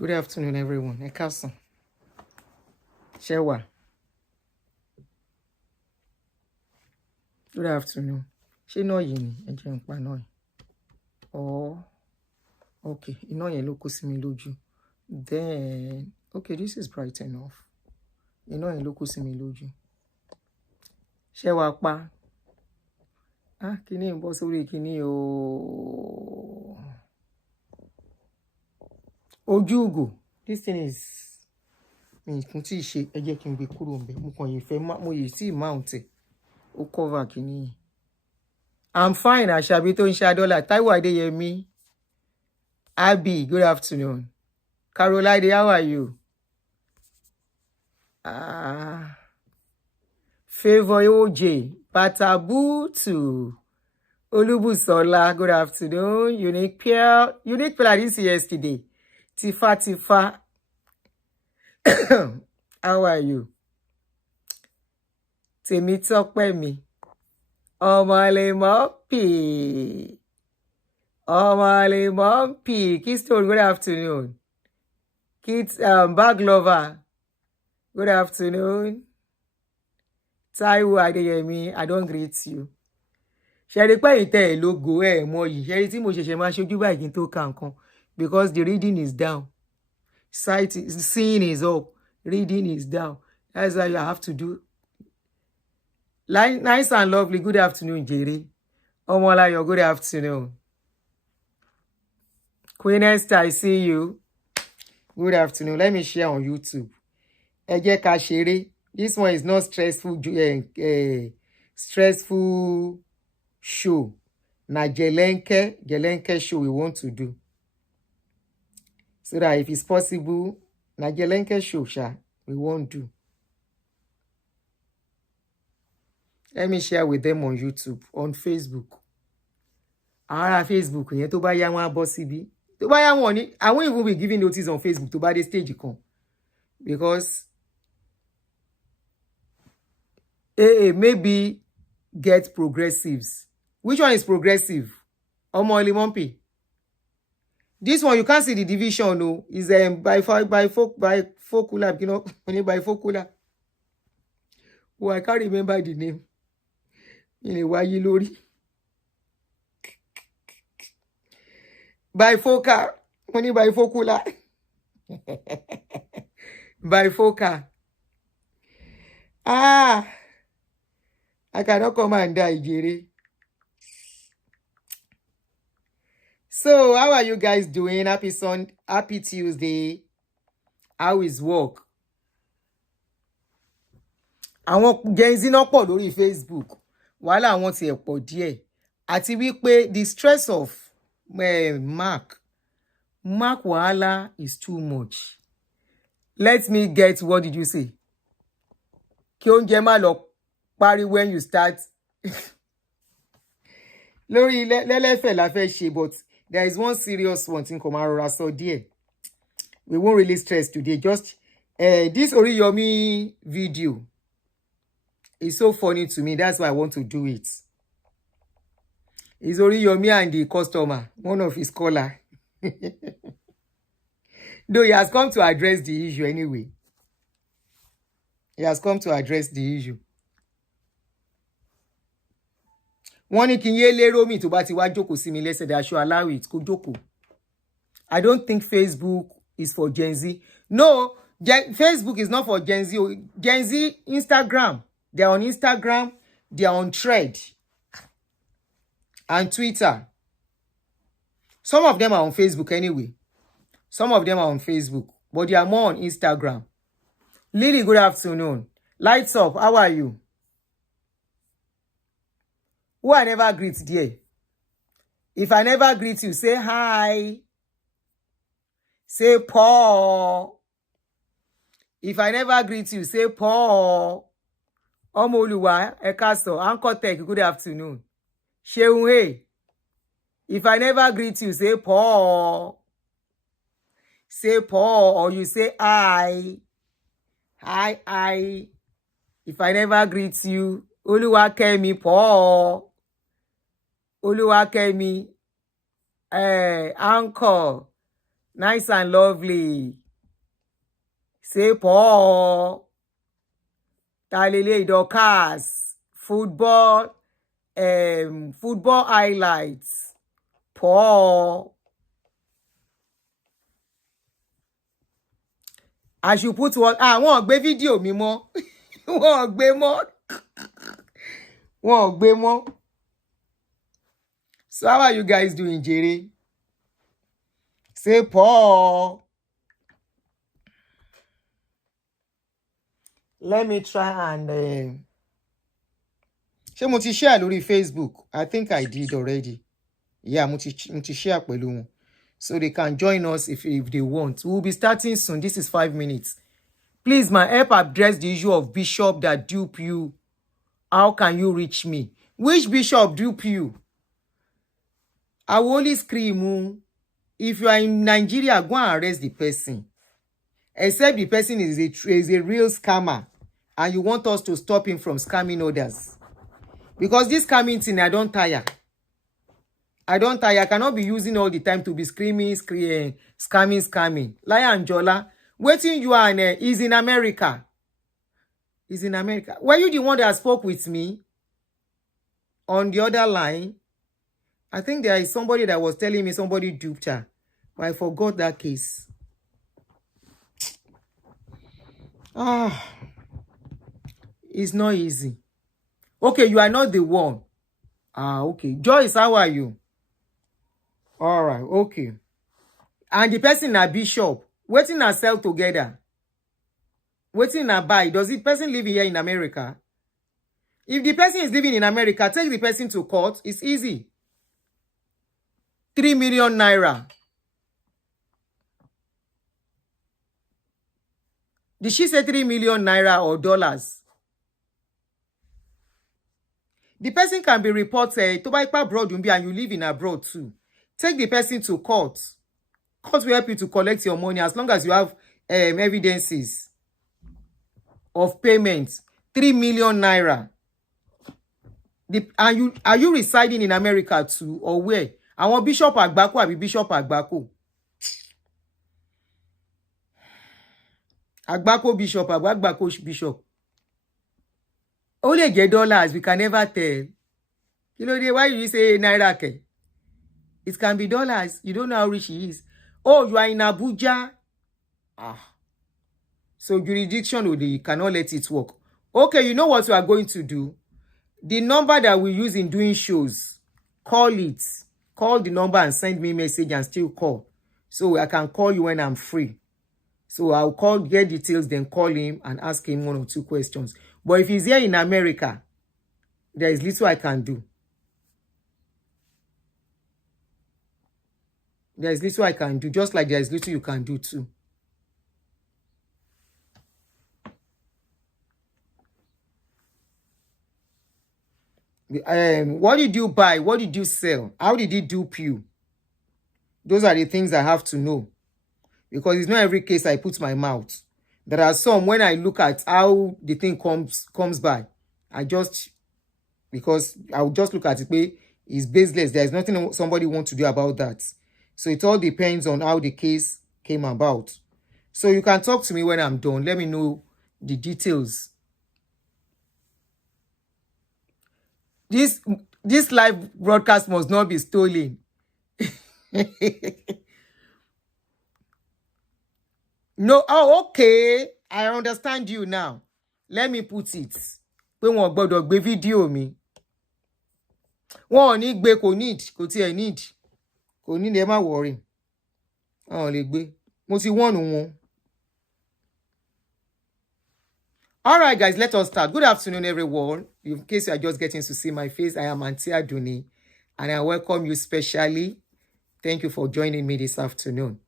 Good afternoon, everyone. Ẹ káàsán. Ṣé wà? Good afternoon. Ṣé iná yìí ni? Ẹ jẹ́ n pa iná yìí. Oh, okay. Iná yẹn ló kó sí mi lójú. Then, okay, this is bright enough. Iná yẹn ló kó sí mi lójú. Ṣé wà pa? Ah, kíní ń bọ́ sórí kíní o. Ojú ugò. This thing is mi kún tí ṣe ẹ jẹ́ kí n gbé kúrò ńbẹ̀. Mo kàn yìí fẹ́ mo yìí tí mount ẹ̀. Ó cover kíní yìí. I'm fine, Àṣàbí tó ń ṣe Adọ́là. Táíwò Adéyẹmí. Abby, good afternoon. Caroline, how are you? Favor OJ. Batabutu. Olubusola, good afternoon. Unique Pearl I didn't see yesterday. Tifa. How are you? Temitope mi. Omale Mompi. Keystone, good afternoon. Kids, bag lover. Good afternoon. Taiwo Adeyemi, I don't greet you. Ṣé pé ìtẹ́ logo mọ yìí. Ṣé tí mo ṣẹ̀ṣẹ̀ máa ṣojú báyìí kí n tó ka nǹkan because the reading is down. Seeing is up. Reading is down. That's why you have to do. Nice and lovely. Good afternoon, Jerry. Omolayo, good afternoon. Queen Esther, I see you. Good afternoon. Let me share on YouTube. Ẹ jẹ́ ká ṣeré. This one is not stressful show. Na Jelenke show we want to do. So that if it's possible, na Jelenke show we won't do. Let me share with them on YouTube, on Facebook. Ara Facebook yẹn tó bá yá wọn á bọ́ síbí. Tó bá yá wọn ni, I won't even be giving notice on Facebook tó bá dé stage kan. Because maybe get progressives. Which one is progressive? Omo Limompi. This one you can't see the division, no. Is bifocular, you know, only bifocular. Oh, I can't remember the name. Lori. Bifocal, only bifocular. Bifocal. I cannot come and die, Jerry. So, how are you guys doing? Happy Tuesday. How is work? Àwọn Gen Z náà pọ̀ lórí Facebook. Wàhálà àwọn tí ẹ̀ pọ̀ díẹ̀. Àti wípé the stress of Mark wàhálà is too much. Let me get, what did you say? Kí oúnjẹ má lọ parí when you start. Lórí lẹ́lẹ́fẹ̀ la fẹ́ ṣe, but there is one serious one thing kò máa rọra sọ díẹ̀. We won't really stress today. Just this Oriyomi video is so funny to me. That's why I want to do it. It's Oriyomi and the customer, one of his caller. Though he has come to address the issue anyway. He has come to address the issue. Wọ́n ní kí n yé lérò mi tó bá ti wá jókòó sí mi lẹ́sẹ̀, I should allow it kó jókòó. I don't think Facebook is for Gen Z. No, Facebook is not for Gen Z. Gen Z, Instagram. They are on Instagram. They are on Thread. And Twitter. Some of them are on Facebook anyway. Some of them are on Facebook. But they are more on Instagram. Lily, good afternoon. Lights up. How are you? Who I never greet there? If I never greet you, say hi. Say Paul. If I never greet you, say Paul. Omoluwa, Ekaso, Uncle Tech, good afternoon. Sheun, hey. If I never greet you, say Paul. Say Paul, or you say I. Hi. If I never greet you, Oluwakemi, Paul. Oluwakemi, Uncle. Nice and lovely. Say Paul. Talele Dorcas. Football highlights. Paul. I should put what wọ́n gbé video mi mọ́. Wọ́n gbé mọ́. Wọ́n gbé mọ́. So how are you guys doing, Jerry? Say Paul. Let me try and ṣé mo ti share lórí Facebook? I think I did already. Yeah, mo ti share pẹ̀lú wọn. So they can join us if they want. We'll be starting soon. This is 5 minutes. Please, my help address the issue of bishop that dupe you. How can you reach me? Which bishop dupe you? I will only scream. If you are in Nigeria, go and arrest the person. Except the person is a real scammer. And you want us to stop him from scamming others. Because this scamming thing, I don't tire. I cannot be using all the time to be screaming, scamming. Lion Jola, waiting you are is in America. Is in America. Were you the one that spoke with me on the other line? I think there is somebody that was telling me somebody duped her. But I forgot that case. It's not easy. Okay, you are not the one. Okay. Joyce, how are you? All right, okay. And the person a bishop, waiting and sell together. Waiting and buy. Does the person live here in America? If the person is living in America, take the person to court. It's easy. 3 million naira. Did she say 3 million naira or dollars? The person can be reported to buy abroad and you live in abroad too. Take the person to court. Court will help you to collect your money as long as you have evidences of payments. 3 million naira. Are you residing in America too or where? I want Bishop Agbako, I be Bishop Agbako. Agbako Bishop, Agbako Bishop. Only get dollars, we can never tell. You know, why you say naira ke? It can be dollars. You don't know how rich he is. Oh, you are in Abuja. So jurisdiction, you cannot let it work. Okay, you know what you are going to do? The number that we use in doing shows, call it. Call the number and send me a message and still call. So I can call you when I'm free. So I'll call, get details, then call him and ask him 1 or 2 questions. But if he's here in America, there is little I can do. There is little I can do, just like there is little you can do too. What did you buy? What did you sell? How did he dupe you? Those are the things I have to know. Because it's not every case I put my mouth. There are some, when I look at how the thing comes by, because I'll just look at it, it's baseless. There's nothing somebody wants to do about that. So it all depends on how the case came about. So you can talk to me when I'm done. Let me know the details. This live broadcast must not be stolen. No, okay. I understand you now. Let me put it. When wọ́n gbọ́dọ̀ gbé video mi. Wọ́n ò ní gbé, kò need. Kò ní ẹ má worry. Wọ́n lè gbé. Mo ti warn wọn. All right, guys, let us start. Good afternoon, everyone. In case you are just getting to see my face, I am Auntie Aduni, and I welcome you specially. Thank you for joining me this afternoon.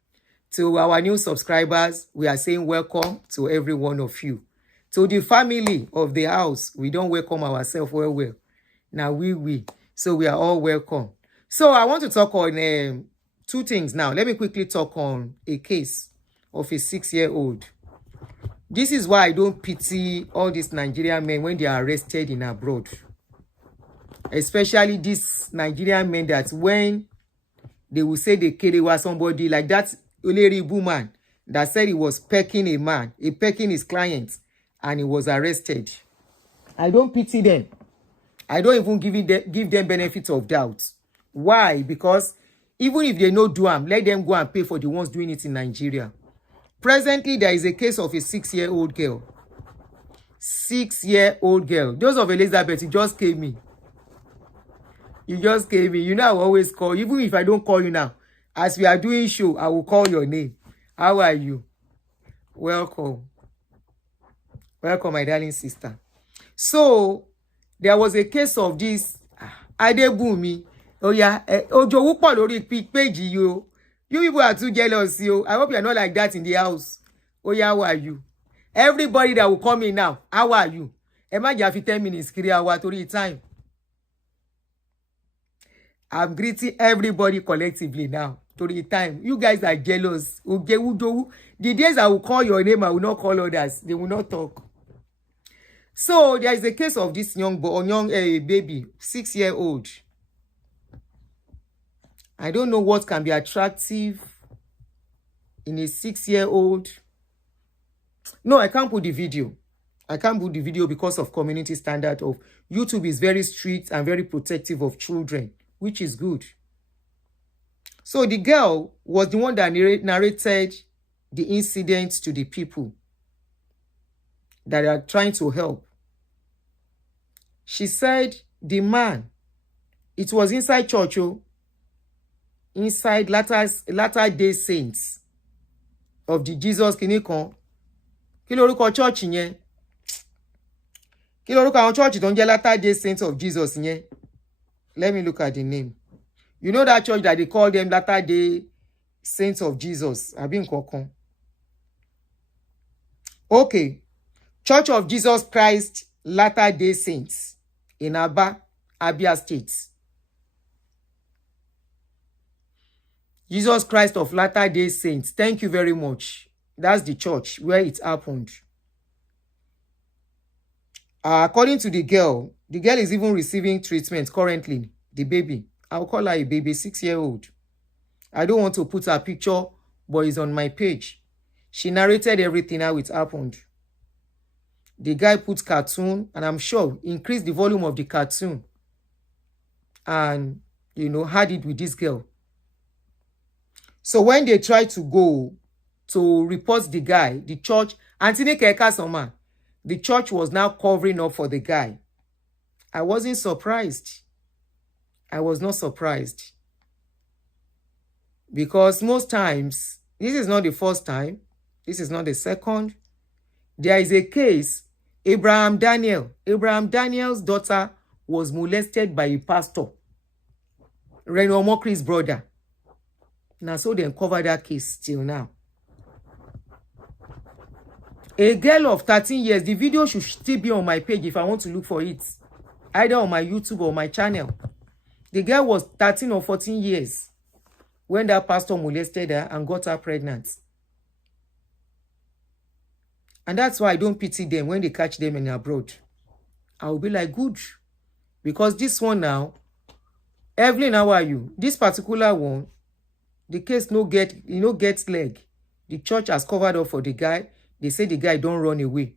To our new subscribers, we are saying welcome to every one of you. To the family of the house, we don't welcome ourselves well. Now we. So we are all welcome. So I want to talk on 2 things now. Let me quickly talk on a case of a 6-year-old. This is why I don't pity all these Nigerian men when they are arrested in abroad. Especially these Nigerian men that when they will say they were somebody like that, Oleri woman that said he was pecking pecking his client, and he was arrested. I don't pity them. I don't even give them benefit of doubt. Why? Because even if they no do them, let them go and pay for the ones doing it in Nigeria. Presently, there is a case of a 6-year-old girl. 6-year-old girl. Those of Elizabeth, you just gave me. You just gave me. You know I will always call. Even if I don't call you now, as we are doing show, I will call your name. How are you? Welcome. Welcome, my darling sister. So, there was a case of this Adebumi. Oh yeah, Ojo Wupo lori page you. You people are too jealous, yo. I hope you are not like that in the house. Oh yeah, how are you? Everybody that will come in now, how are you? Imagine 10 minutes, kiri hour to time. I'm greeting everybody collectively now. To the time. You guys are jealous. The days I will call your name, I will not call others. They will not talk. So there is a case of this young baby, 6-year-old. I don't know what can be attractive in a 6-year-old. No, I can't put the video. I can't put the video because of community standard of YouTube is very strict and very protective of children, which is good. So the girl was the one that narrated the incident to the people that are trying to help. She said the man, it was inside church, inside Latter-day Saints of the Jesus Kinikon. Kí lorúkọ church yẹn? Kí lorúkọ àwọn church tó ń jẹ́ Latter-day Saints of Jesus yẹn? Let me look at the name. You know that church that they call them Latter-day Saints of Jesus? Àbí nǹkankan. Okay. Church of Jesus Christ Latter-day Saints in Aba, Abia State. Jesus Christ of Latter-day Saints. Thank you very much. That's the church where it happened. According to the girl is even receiving treatment currently. The baby. I'll call her a baby, 6-year-old. I don't want to put her picture, but it's on my page. She narrated everything how it happened. The guy put cartoon, and I'm sure increased the volume of the cartoon. And, had it with this girl. So when they tried to go to report the guy, the church, the church was now covering up for the guy. I wasn't surprised. I was not surprised. Because most times, this is not the first time. This is not the second. There is a case, Abraham Daniel's daughter was molested by a pastor. Reno Omokri's brother. Now, so they cover that case till now. A girl of 13 years, the video should still be on my page if I want to look for it. Either on my YouTube or my channel. The girl was 13 or 14 years when that pastor molested her and got her pregnant. And that's why I don't pity them when they catch them in abroad. I will be like, good. Because this one now, Evelyn, how are you? This particular one, the case gets leg. The church has covered up for the guy. They say the guy don't run away.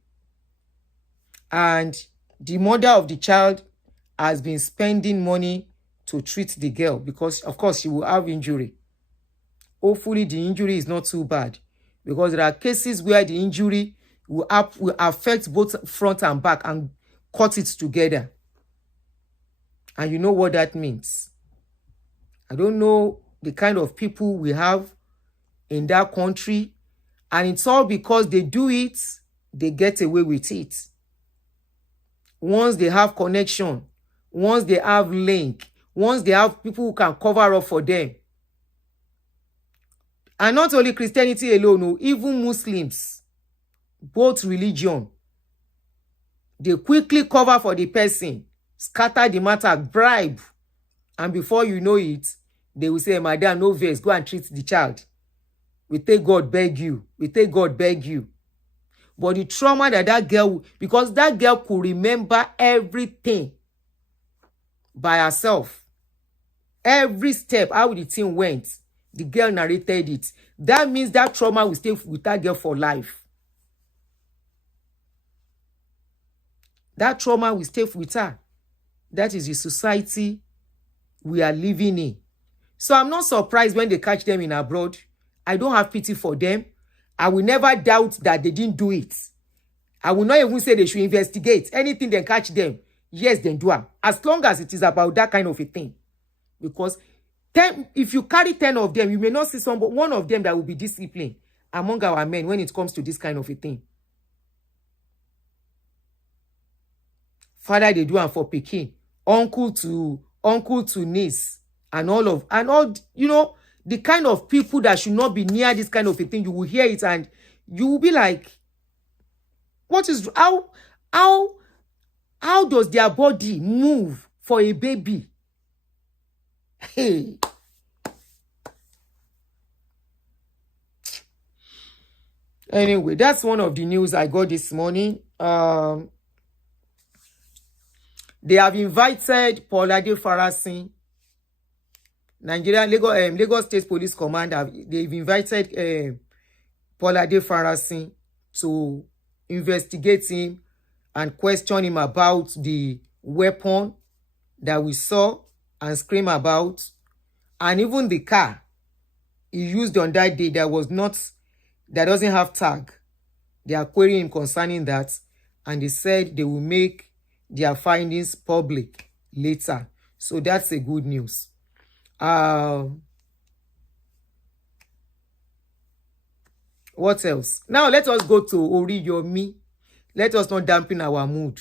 And the mother of the child has been spending money to treat the girl because, of course, she will have injury. Hopefully, the injury is not too bad because there are cases where the injury will affect both front and back and cut it together. And you know what that means. I don't know the kind of people we have in that country. And it's all because they do it, they get away with it. Once they have connection, once they have link, once they have people who can cover up for them. And not only Christianity alone, no, even Muslims, both religion, they quickly cover for the person, scatter the matter, bribe. And before you know it, they will say, Madam, no vex, go and treat the child. We take God beg you. We take God beg you. But the trauma that girl, because that girl could remember everything by herself. Every step, how the thing went. The girl narrated it. That means that trauma will stay with that girl for life. That trauma will stay with her. That is the society we are living in. So I'm not surprised when they catch them in abroad. I don't have pity for them. I will never doubt that they didn't do it. I will not even say they should investigate. Anything they catch them, yes, then do it. As long as it is about that kind of a thing. Because if you carry 10 of them, you may not see one of them that will be disciplined among our men when it comes to this kind of a thing. Father, they do it for Peking. Uncle to niece. And all, you know, the kind of people that should not be near this kind of a thing, you will hear it and you will be like, what is, how does their body move for a baby? Hey. Anyway, that's one of the news I got this morning. They have invited Alhaji Farasin, Nigerian Lagos State Police Command. They've invited Alhaji Farasin to investigate him and question him about the weapon that we saw and scream about, and even the car he used on that day that doesn't have tag. They are querying him concerning that, and they said they will make their findings public later. So that's a good news. What else? Now let us go to Oriyomi. Let us not dampen our mood.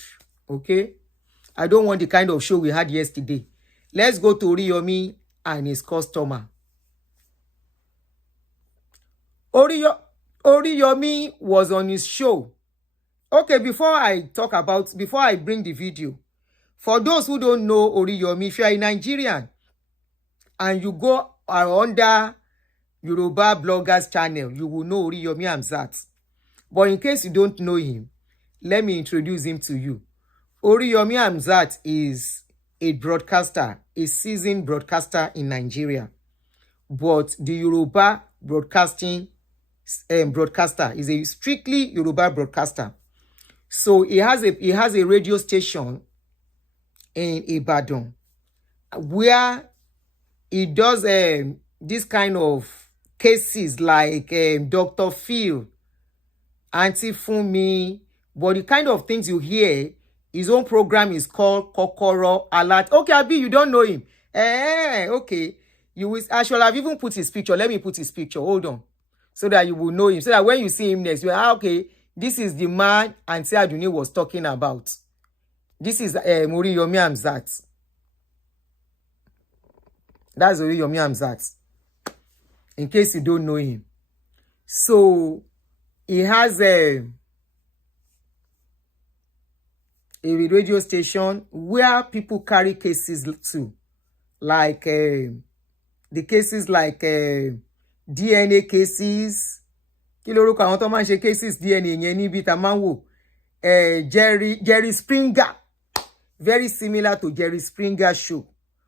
Okay? I don't want the kind of show we had yesterday. Let's go to Oriyomi and his customer. Oriyomi was on his show. Okay, before I bring the video, for those who don't know Oriyomi, if you are a Nigerian and you go under Yoruba bloggers channel, you will know Oriyomi Hamzat. But in case you don't know him, let me introduce him to you. Oriyomi Hamzat is a broadcaster, a seasoned broadcaster in Nigeria. But the Yoruba broadcaster is a strictly Yoruba broadcaster. So he has a radio station in Ibadan where he does this kind of cases like Dr. Phil, Auntie Fumi, but the kind of things you hear, his own program is called Kokoro Alate. Okay, Abi, you don't know him. Okay. I shall have even put his picture. Let me put his picture. Hold on. So that you will know him. So that when you see him next, you're okay, this is the man Auntie Aduni was talking about. This is Oriyomi Hamzat. That's Oriyomi Hamzat. In case you don't know him. So, he has a radio station where people carry cases to. Like, the cases like DNA cases. Kí lorúkọ àwọn tó máa ń ṣe cases DNA yẹn níbi tá máa ń wò. Jerry Springer. Very similar to Jerry Springer show.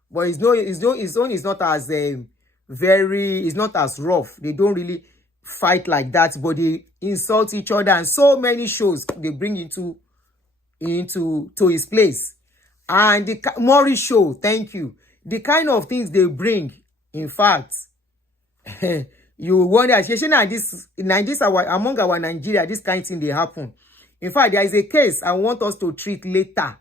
But his own is not as it's not as rough. They don't really fight like that, but they insult each other, and so many shows they bring into his place. And the Maury show, thank you. The kind of things they bring, in fact, you wonder, especially among our Nigeria, this kind of thing they happen. In fact, there is a case I want us to treat later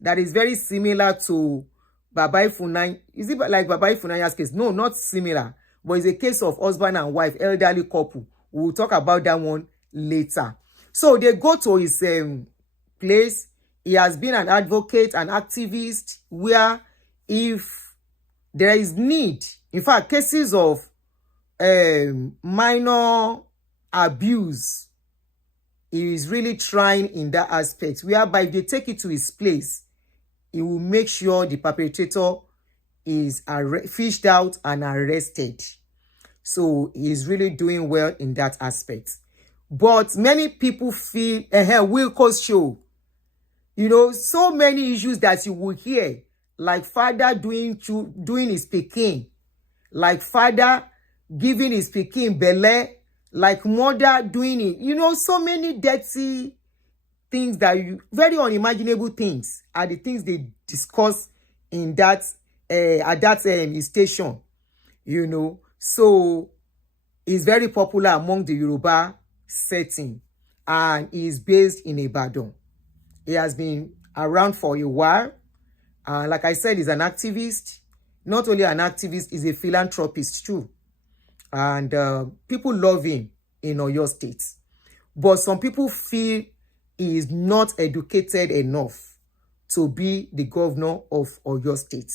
that is very similar to Baba Ifunanya. Is it like Baba Ifunanya's case? No, not similar. But it's a case of husband and wife, elderly couple. We will talk about that one later. So they go to his place. He has been an advocate, an activist, where if there is need, in fact, cases of minor abuse, he is really trying in that aspect, whereby if they take it to his place, he will make sure the perpetrator is fished out and arrested. So he's really doing well in that aspect. But many people feel Wilco's show, you know, so many issues that you will hear, like father doing his Peking, like father giving his pikin belle, like mother doing it. You know, so many dirty things that very unimaginable things are the things they discuss in that at that station, you know. So it's very popular among the Yoruba setting, and is based in Ibadan. He has been around for a while. Like I said, he's an activist. Not only an activist, he's a philanthropist too. And people love him in Oyo State. But some people feel he is not educated enough to be the governor of Oyo State.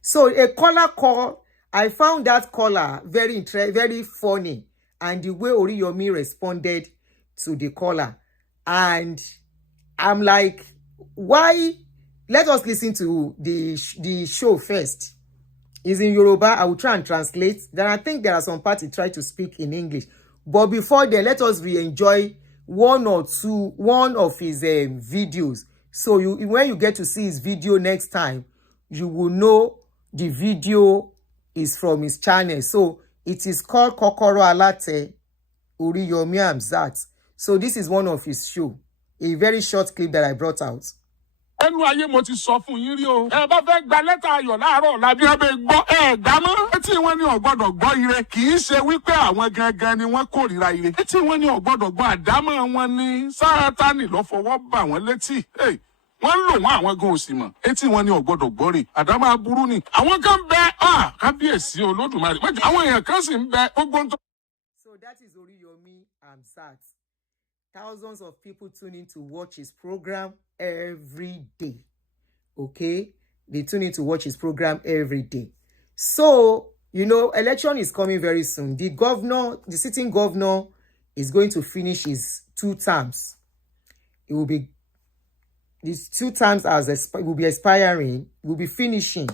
So a caller called. I found that caller very funny, and the way Oriyomi responded to the caller. And I'm like, why? Let us listen to the show first. It's in Yoruba. I will try and translate. Then I think there are some parts he tried to speak in English. But before then, let us re-enjoy one of his videos. So when you get to see his video next time, you will know the video is from his channel. So it is called Kokoro Alate, Oriyomi Hamzat. So this is one of his show. A very short clip that I brought out. Ẹnu ayé mo ti sọ fún yín rí o. Ẹ bá fẹ́ gba lẹ́tà ayọ̀ láàárọ̀ lábí ẹ bẹ gbọ́ dámọ́. Etí wọn ni ò gbọ́dọ̀ gbọ́ ire. Kì í ṣe wípé àwọn gangan ni wọ́n kórìíra ire. Etí wọn ni ò gbọ́dọ̀ gbọ́ àdámọ́ wọn ni Sátánì ló fọwọ́ bà wọ́n létí. Wọ́n lò wọ́n àwọn gan òsì mọ̀. Etí wọn ni ò gbọ́dọ̀ gbọ́ rè. Àdámọ́ aburú ni. Àwọn kan bẹ kábíyèsí Olódùmarè. Àwọn èèyàn kan sì ń bẹ gbogbo ń tọ́. So that is Oriyomi Hamzat. Thousands of people tune in to watch his program every day. Okay? They tune in to watch his program every day. So, you know, election is coming very soon. The sitting governor is going to finish his 2 terms. It will be, these 2 terms will be expiring, will be finishing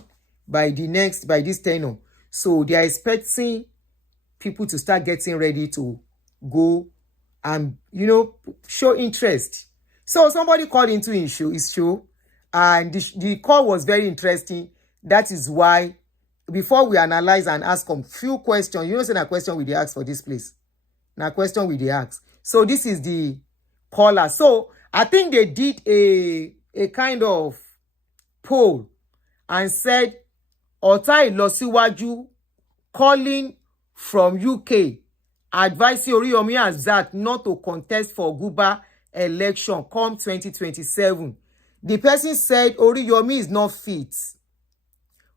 by this tenure. So they are expecting people to start getting ready to go and, you know, show interest. So somebody called into his show, and the call was very interesting. That is why, before we analyze and ask a few questions, you know, say a question we dey ask for this place. Now question we dey ask. So this is the caller. So I think they did a kind of poll and said, Ọ̀tá Ìlọsíwájú calling from UK, advising Oriyomi Hamzat not to contest for Guba election come 2027. The person said Oriyomi is not fit.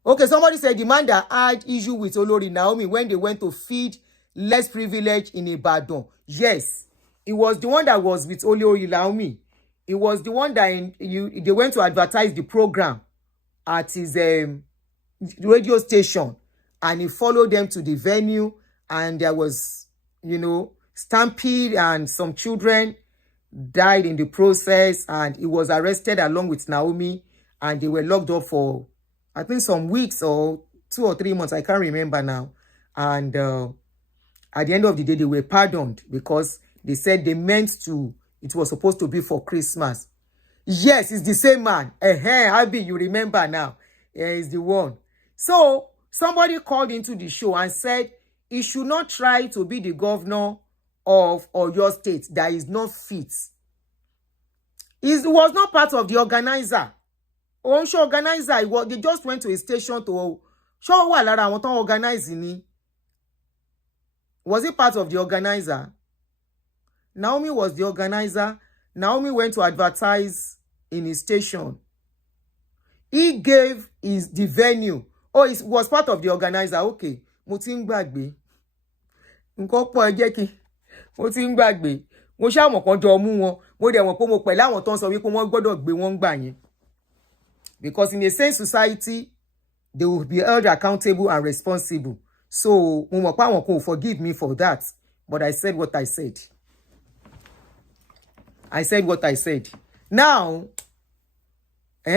Okay, somebody said the man that had issue with Olori Naomi when they went to feed less privilege in Ibadan. Yes, it was the one that was with Olori Naomi. It was the one that they went to advertise the program at his radio station, and he followed them to the venue, and there was, you know, stampede, and some children died in the process, and he was arrested along with Naomi, and they were locked up for, I think, some weeks or 2 or 3 months. I can't remember now. And at the end of the day, they were pardoned because they said it was supposed to be for Christmas. Yes, it's the same man. Abi, you remember now. He's the one. So somebody called into the show and said he should not try to be the governor of Oyo State that is not fit. He was not part of the organizer. Organizer, they just went to a station to show what Lara want to organize ni. Was he part of the organizer? Naomi was the organizer. Naomi went to advertise in his station. He gave the venue. Oh, he was part of the organizer. Okay. Mo ti ń gbàgbé. Nǹkan pọ̀ ẹ jẹ́ kí mo ti ń gbàgbé. Mo ṣá mọ̀ kan jọ mú wọn. Mo dẹ̀ mọ̀ pé mo pẹ̀lú àwọn tó ń sọ wípé wọ́n gbọ́dọ̀ gbé wọn gbà yẹn. Because in a sane society, they will be held accountable and responsible. So, mo mọ̀ pé àwọn kan will forgive me for that. But I said what I said. I said what I said. Now,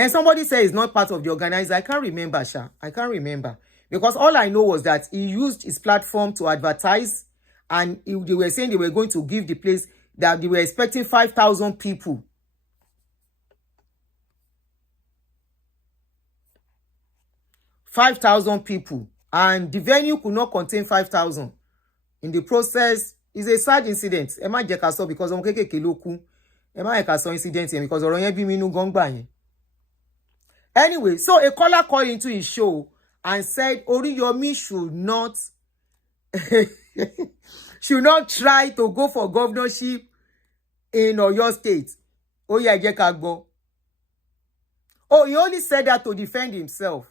somebody said he's not part of the organizer. I can't remember, Sha. I can't remember. Because all I know was that he used his platform to advertise, and they were saying they were going to give the place, that they were expecting 5,000 people. $5,000 people. And the venue could not contain 5,000. In the process, it's a sad incident. Ẹ má jẹ́ ká sọ because ọmọ kékèké ló kú. Ẹ má jẹ́ ká sọ incident yẹn because ọ̀rọ̀ yẹn bí mi inú gan gbà yẹn. Anyway, so a caller called into his show and said Oriyomi should not try to go for governorship in Oyo State. Oh yeah, jẹ́ ká gbọ́. Oh, he only said that to defend himself.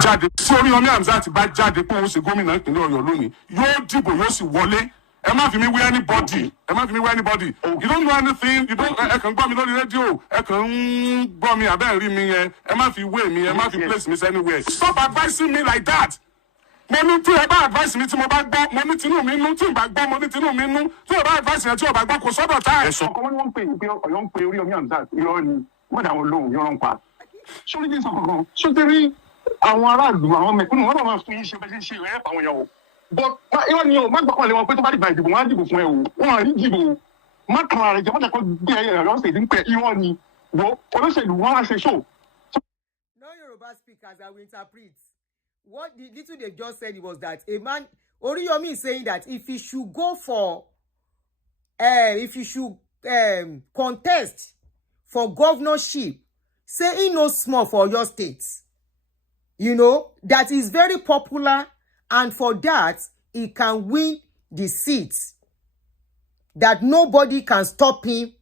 Jáde tí Oriyomi Hamzat bá jáde pé òun ṣe gómìnà ìpínlẹ̀ Ọ̀yọ́ lónìí yóò dìbò yóò sì wọlé. Ẹ má fi mi wé anybody. Ẹ má fi mi wé anybody. You don't know anything. You don't. Ẹ kàn gbọ́ mi lórí rédíò. Ẹ kàn ń gbọ́ mi abẹ́ rí mi yẹn. Ẹ má fi wé mi. Ẹ má fi place me anywhere. Stop advising me like that. Mo ní tí ẹ bá advice mi tí mo bá gbọ́. Mo ní tinú mi nú. Tí n bá gbọ́ mo ní tinú mi nú. Tí ẹ bá advice yẹn tí o bá gbọ́ kò sọ́dọ̀ tá. Ẹ̀sọ́ kan wọ́n ń pè é pé Ọ̀yọ́ ń pe Oriyomi Hamzat irọ́ ni wọ́n dà wọ́n lóhùn irọ́ ń pa. Sórí ní sọ̀kankan sótẹ́rí àwọn aráàlú àwọn mẹ̀kúnnù wọ́n máa fún yín ṣe bẹ́ẹ̀ ṣe ìrẹ́ fáwọn yẹn o. But irọ́ ni o má gbọ́kànlé wọn pé tó bá dìgbà ìdìbò wọn á dìbò fún ẹ o. Wọ́n á rí dìbò má kàn ara rẹ̀ jẹ́ mọ́tẹ́kọ́ gbé ẹ̀rọ ṣèdí ń pẹ́ irọ́ ni wo olóṣèlú wọn á ṣe show. No Yoruba speakers, I will interpret. What the little they just said was that a man, Oriyomi is saying that if he should go for, if he should contest for governorship, say he knows small for your state, you know, that is very popular, and for that, he can win the seats, that nobody can stop him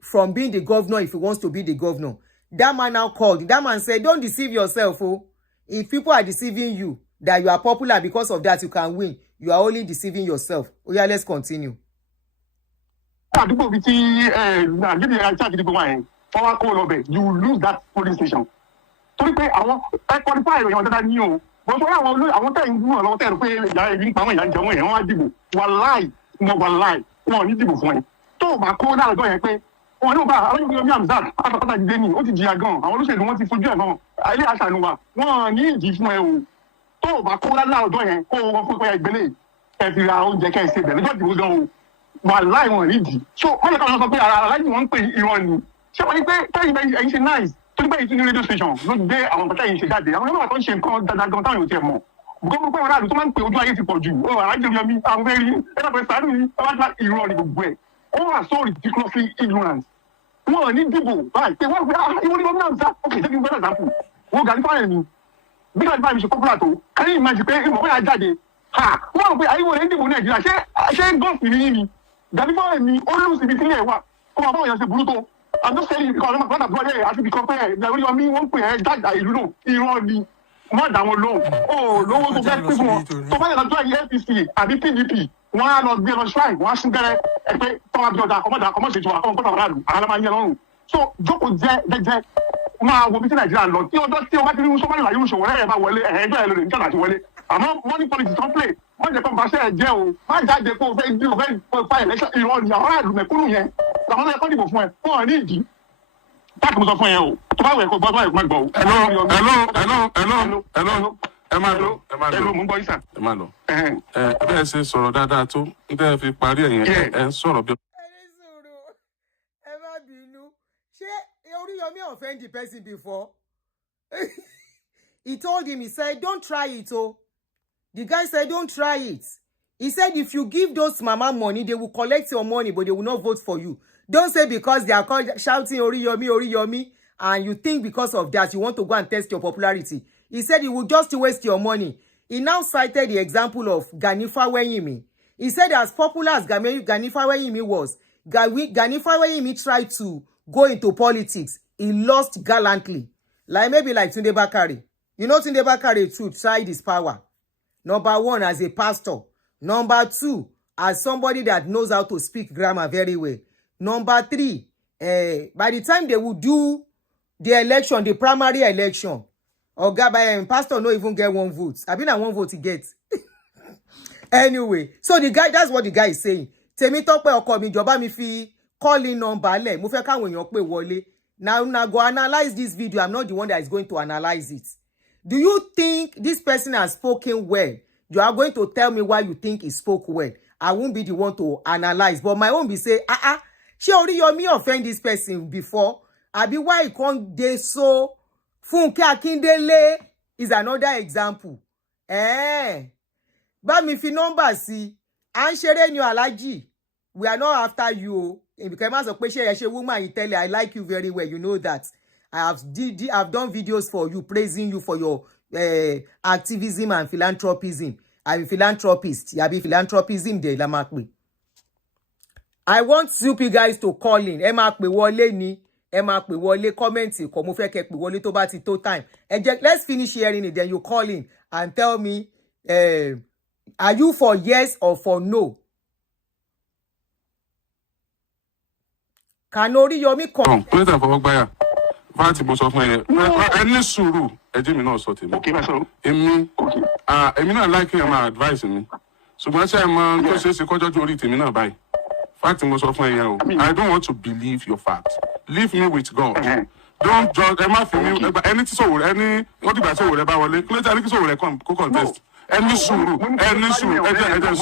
from being the governor if he wants to be the governor. That man now called. That man said, don't deceive yourself, oh. If people are deceiving you, that you are popular because of that, you can win. You are only deceiving yourself. Oh yeah, let's continue. Àdúgbò bíi ti Agidigbo yẹn fọwọ́ kó lọ bẹ̀ you lose that polling station. Torí pé àwọn qualify ìròyìn wọn dáadáa ní o. Bó ṣe àwọn tẹ̀ ń gbúmọ̀ lọ́wọ́ tẹ̀ rò pé ìyá ẹbí ń pa àwọn ìyá ń jẹun yẹn wọ́n á dìbò. Wàláì wọn ò ní dìbò fún ẹ. Tó o bá kó dáadọ́ yẹn pé wọn ní bá Oriyomi Hamzat pátápátá jíde ní ó ti jìyà gan àwọn olóṣèlú wọn ti fojú ẹ̀ gan ilé àṣàánú wa wọn ní ìdí fún ẹ o. Tó o bá kó dáadọ́ yẹn kó o fún pé ìgbélé ẹ fi ra oúnjẹ kẹ́ ẹ ṣe bẹ̀rẹ̀ lọ́jọ́ ìdìbò gan o. Wàláì wọn rí ìdí. So wọ́n lè kọ́ sọ pé aláìní wọn ń pè irọ́ ni. Ṣé wọ́n ní pé tẹ́yìn ẹ̀yin ṣe nice tó ní pé ìtúní rédíò station ló gbé àwọn nǹkan tẹ́yìn ṣe jáde àwọn yóò tó ń ṣe nǹkan dáadáa gan táwọn yóò tiẹ̀ mọ̀. Gbogbo pé wọn láàdùn tó máa ń pè ojú ayé ti pọ̀ jù. Ó Alhaji Oriyomi àwọn fẹ́ rí ẹ̀dá pẹ̀lú sàánù yìí ọba ti irọ́ ni gbogbo ẹ̀. Ó wà so ridiculously ignorant. Wọn ò ní dìbò báyìí pé wọ́n fi Oriyomi Hamzat ok ṣé kí n gbọ́dọ̀ dákú. Wọ́n gàdí fáyẹ̀ ni bí gàdí fáyẹ̀ mi ṣe popular tó káyọ̀ ìmájì pé ìmọ̀ bóyá jáde. Wọ́n rò pé àyíwò rẹ̀ ń dìbò Nàìjíríà ṣé gọ́ọ̀fù ní yín ni. Gàdí fáyẹ̀ mi ó lù síbi sílẹ̀ wà kó máa báwọn èèyàn ṣe burú tó. I'm just saying because ọmọ àgbàdo àbúrò ẹ̀ àti bìkan pé ẹ̀ Oriyomi wọ́n pè ẹ́ jáde ìlú náà irọ́ ni má dà wọn lóhùn. Ó lówó tó fẹ́ pín fún wọn tó bá yẹ lọ́jọ́ yìí APC àbí PDP wọ́n á lọ gbé lọ shrine wọ́n á sún gẹ́rẹ́ ẹ pé tọ́wọ́ bí ọjà ọmọ ṣètò àkọ́mọ́ kọ́tà aráàlú àwọn máa ń yẹ lọ́rùn. So jókòó jẹ́ máa wo bí tí Nàìjíríà lọ tí ọjọ́ tí ọba ti rí sọ́mọ́lì láyé ìṣòwò rẹ̀ bá wọlé ẹ̀ẹ́dọ́ ẹ̀ lórí nǹkan àti wọlé àmọ́ money politics don play wọ́n jẹ́ kó n bá ṣe ẹ̀ jẹ́ o má jáde kó o fẹ́ dí o fẹ́ fa election irọ́ ni àwọn aráàlú mẹ̀kúnnù yẹn làwọn ẹ̀kọ́ dìbò fún ẹ fún ọ ní ìdí táàkì mo sọ fún ẹ o tó bá wẹ̀ kó gbọ́ tó bá yẹ kó má gbọ́ o. Hello. Ẹ máa lọ. Mo ń gbọ́ yín sà. Ẹ máa lọ. Bẹ́ẹ̀ ṣe sọ̀rọ̀ dáadáa tó ń tẹ́ fi parí ẹ̀yẹn ẹ̀ ń sọ̀rọ̀ bí. Ẹni sùúrù, ẹ má bínú. Ṣé Oriyomi offend the person before? He told him, he said, don't try it, oh. The guy said, don't try it. He said, if you give those mama money, they will collect your money, but they will not vote for you. Don't say because they are shouting Oriyomi, and you think because of that, you want to go and test your popularity. He said he would just waste your money. He now cited the example of Gani Faweyimi. He said as popular as Gani Faweyimi was, Gani Faweyimi tried to go into politics. He lost gallantly. Maybe like Tunde Bakare. You know Tunde Bakare too tried his power. Number one, as a pastor. Number two, as somebody that knows how to speak grammar very well. Number three, by the time they would do the election, the primary election, pastor no even get one vote. I mean, one vote he gets. Anyway, so the guy, that's what the guy is saying. Temitope ọkọ mi jọ̀ọ́ bá mi fi calling number lẹ̀. Mo fẹ́ káwọn èèyàn pè wọlé. Now go analyze this video. I'm not the one that is going to analyze it. Do you think this person has spoken well? You are going to tell me why you think he spoke well. I won't be the one to analyze. But my own be say, she Oriyomi offend this person before. Abi why he can't dey so Funke Akindele is another example. Bá mi fi number sí. À ń ṣeré ni Alhaji. We are not after you. Because má sọ pé ṣé ẹ ṣe woman you tell her I like you very well. You know that. I've done videos for you, praising you for your activism and philanthropism. I'm a philanthropist. Yabi philanthropism de la máa pè. I want you guys to call in. Ẹ máa pè wọlé ni. Ẹ máa pè wọlé comment ko mo fẹ́ kẹ́ pè wọlé tó bá ti tó time. Let's finish hearing it, then you call in and tell me are you for yes or for no? Can Oriyomi come? Put it for gbaya. Fáàtì mo sọ fún ẹ. Ẹ ní sùúrù. Ẹ jẹ́ mi náà sọ tèmi. Okay, that's all. Èmi náà like him my advice mi. Ṣùgbọ́n ṣé ẹ mọ tó ṣe é ṣe kọjọ́ ju orí tèmi náà báyìí. Fáàtì mo sọ fún ẹ yẹn o. I don't want to believe your facts. Leave me with God. Don't judge. Ẹ má fi mí. Ẹni tí sòwò rẹ ní wọ́n dìgbà sòwò rẹ bá wọlé. Kí ló dé kí sòwò rẹ kó contest? Ẹni sùúrù. Ẹni sùúrù. Ẹ jẹ́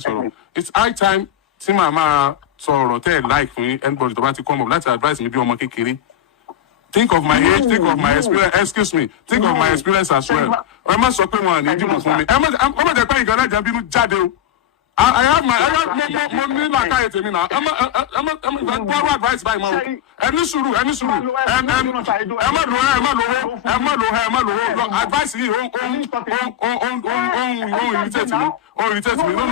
sọ̀rọ̀. It's high time tí màá máa sọ̀rọ̀ tẹ́ ẹ̀ like fún anybody tó bá ti come up láti advice mi bí ọmọ kékeré. Think of my age, think of my experience. Excuse me, think of my experience as well. Ẹ má sọ pé wọn à ní dìbò fún mi. Ẹ má jẹ́ pé nǹkan ẹ̀jẹ̀ bínú jáde o. I have my mo ní làákàyè tèmi náà. Ẹ má gbọ́dọ̀ advice báyìí mọ́ o. Ẹ ní sùúrù. Ẹ má lò ó. Advice yìí ó irritate me. Oh, irritate me. No.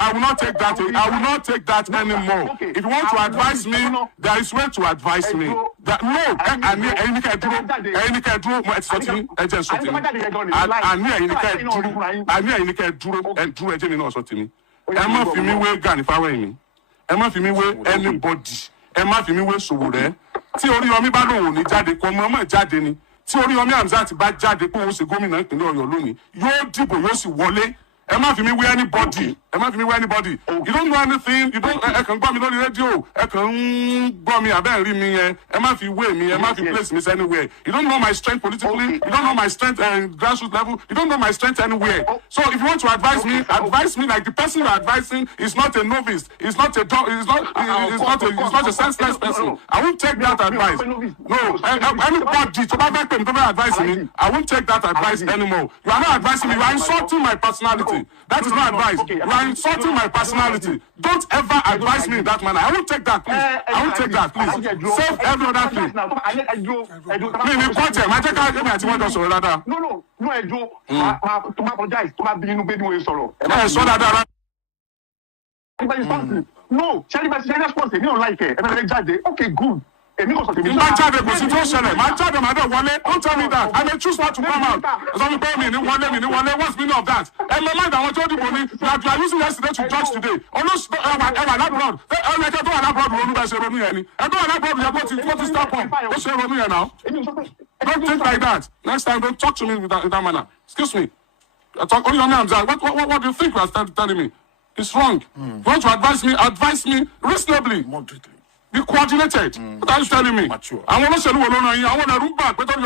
I will not take that. I will not take that anymore. If you want to advise me, there is way to advise me. No, ẹ̀yin ní kẹ́ dúró. Mo ẹ ti sọ tí ẹ jẹ́ sọ tí mi. Àní ẹ̀yin ní kẹ́ dúró. Ẹ jẹ́ mi náà sọ tí mi. Ẹ má fi mí wé Gani Fáwẹ́hìnmí. Ẹ má fi mí wé anybody. Ẹ má fi mí wé Sowore. Tí Oriyomi bá lòun ò ní jáde, kò mọ̀ jáde ni. Tí Oriyomi Hamzat bá jáde pé òun ṣe gómìnà ìpínlẹ̀ Ọ̀yọ́ lónìí, yóò dìbò yóò sì wọlé. Ẹ má fi mí wé anybody. You don't know anything. You don't. Ẹ kàn gbọ́ mi lórí rédíò. Ẹ kàn ń gbọ́ mi àbẹ́ rí mi yẹn. Ẹ má fi wé mi. Ẹ má fi place me anywhere. You don't know my strength politically. You don't know my strength grassroots level. You don't know my strength anywhere. So if you want to advise me like the person you're advising is not a novice. He's not a senseless person. I won't take that advice. No. Anybody to advise me, I won't take that advice anymore. You are not advising me. You are insulting my personality. That is not advice. You are insulting my personality. Don't ever advise me in that manner. I won't take that, please. I won't take that, please. Save every other thing. No, Ejo. To apologize. To be in baby sorrow. No, Charlie, but serious person, you don't like it. Okay, good. My child was in Jerusalem. My child, my daughter, don't tell me that. I may choose not to come out. What's the meaning of that? And my mind, I want to tell you that you are using yesterday to judge today. Almost abroad. I don't stop on. What's your here now? Don't think like that. Next time, don't talk to me in that manner. Excuse me. Oriyomi Hamzat, what do you think you are telling me? It's wrong. You want to advise me reasonably. Moderately. Be coordinated. What are you telling me? Mature. I want to say, I want to room back. But you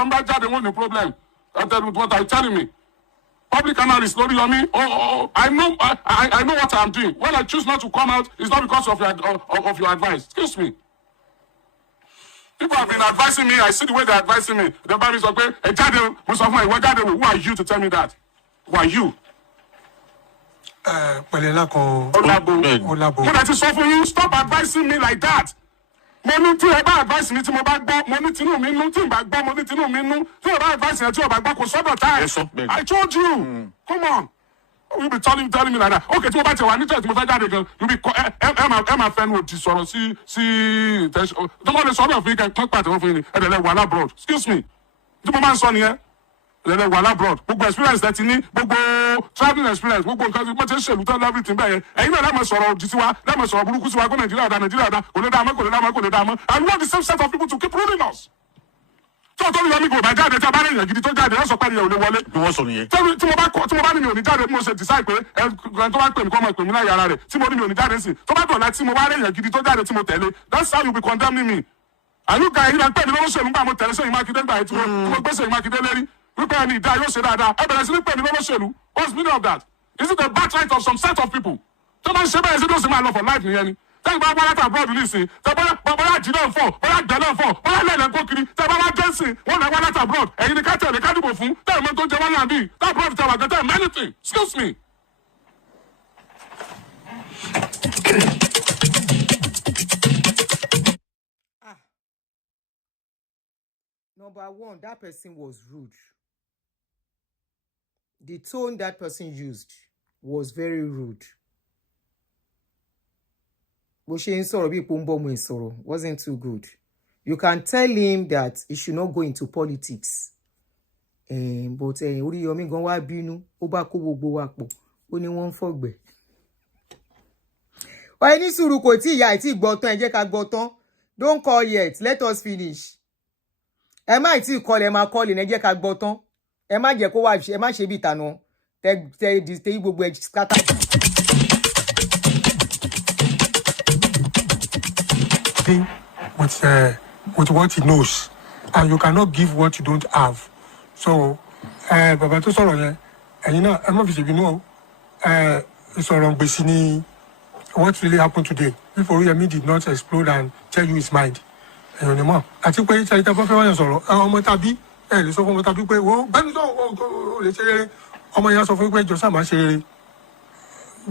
want no problem. That's what I'm telling me. Public analyst, Oriyomi. I know what I'm doing. When I choose not to come out, it's not because of your advice. Excuse me. People have been advising me. I see the way they're advising me. The Bible is okay. Who are you to tell me that? Who are you? Olabo. When I just offer you, stop advising me like that. Money to advice me to my back, money to me, nothing back, money to me, no, advice you to back was time. I told you. Come on. You'll be telling me like that. Okay, to about you, I need to again. You'll be Emma fan with this or see, don't want to sort of we can talk about it and then one abroad. Excuse me. The moment son here. Then one abroad. Gbogbo experience that you need, gbogbo traveling experience, gbogbo nǹkan tí mo ti ṣe lùtọ́ everything bẹ́ẹ̀ yẹn. Ẹ̀yin náà lẹ́mọ̀ sọ̀rọ̀ òdì tiwa, lẹ́mọ̀ sọ̀rọ̀ burúkú tiwa, kó Nàìjíríà dá, kò lè dá mọ́. And we want the same set of people to keep ruling us. Tí o tó Oriyomi kò bá jáde tí a bá rẹ̀ yàn gidi tó jáde, ẹ sọ pé ẹ̀yẹ ò lè wọlé. Bí wọ́n sọ nìyẹn. Tí mo bá ní mi ò ní jáde, mo ṣe decide pé ẹ̀ẹ́dùn tó bá pè mí kọ́ ọmọ ìpè mí láyé ara rẹ̀. Tí mo ní mi ò ní jáde sí. Tó bá dọ̀la tí mo bá rẹ̀ yàn gidi tó jáde tí mo tẹ̀lé. That's how you be condemning me. Àlùkà yìí náà pè mí lọ́wọ́ ṣèlú gbà mo tẹ̀lé Ṣèyí Mákindé gbà tí mo gbé Ṣèyí Mákindé lérí. Wípé ẹni ìdá yóò ṣe dáadáa. Ẹ bẹ̀rẹ̀ sí ní pè mí lọ́wọ́ ṣèlú. What's the meaning of that? Is it a birthright of some set of people? Tó máa ń ṣe bẹ́ẹ̀ sí ló sì máa lọ for life nìyẹn ni. Tẹ́yìn bá wá láti abroad nísìn, tẹ́ bọ́lá jí náà fọ̀, bọ́lá gbẹ̀ náà fọ̀, bọ́lá lẹ́lẹ̀ kó kiri, tẹ́ bá wá jẹ́sìn, wọ́n náà wá láti abroad, ẹ̀yin ni ká tẹ̀lé ká dìbò fún, tẹ́yìn mọ́ tó jẹ́ wọ́n láàbí, tá abroad tẹ̀ wà gẹ́tẹ́ mẹ́nìtì, excuse me. Number one, that person was rude. The tone that person used was very rude. Bó ṣe ń sọ̀rọ̀ bí ipò ń bọ́ ọmọ ẹ̀ sọ̀rọ̀ wasn't too good. You can tell him that he should not go into politics. But Oriyomi gan wá bínú, ó bá kó gbogbo wa pọ̀, ó ní wọ́n ń fọ̀gbẹ́. Wọ́n ní sùúrù kò tí ìyá àti ìgbọ́ tán, ẹ jẹ́ ká gbọ́ tán. Don't call yet, let us finish. Ẹ má tí call, ẹ má call ẹ jẹ́ ká gbọ́ tán. Ẹ má jẹ́ kó wá, ẹ má ṣe bí ìtànà. Tẹ gbogbo ẹ scatter. With what he knows, and you cannot give what you don't have. So, bàbá tó sọ̀rọ̀ yẹn, ẹ̀yin náà ẹ má fi ṣèbínú o. Ìsọ̀rọ̀ gbèsè ni what really happened today. If Oriyomi did not explode and tell you his mind, ẹ̀yàn ni mọ̀. Àti pé ṣe ìta bá fẹ́ wáyà sọ̀rọ̀, ọmọ tàbí ẹ lè sọ fún ọmọ tàbí pé wo gbẹ́nu sọ̀rọ̀ o lè ṣe rere. Ọmọ yẹn sọ fún pé ẹjọ́ sáà máa ṣe rere.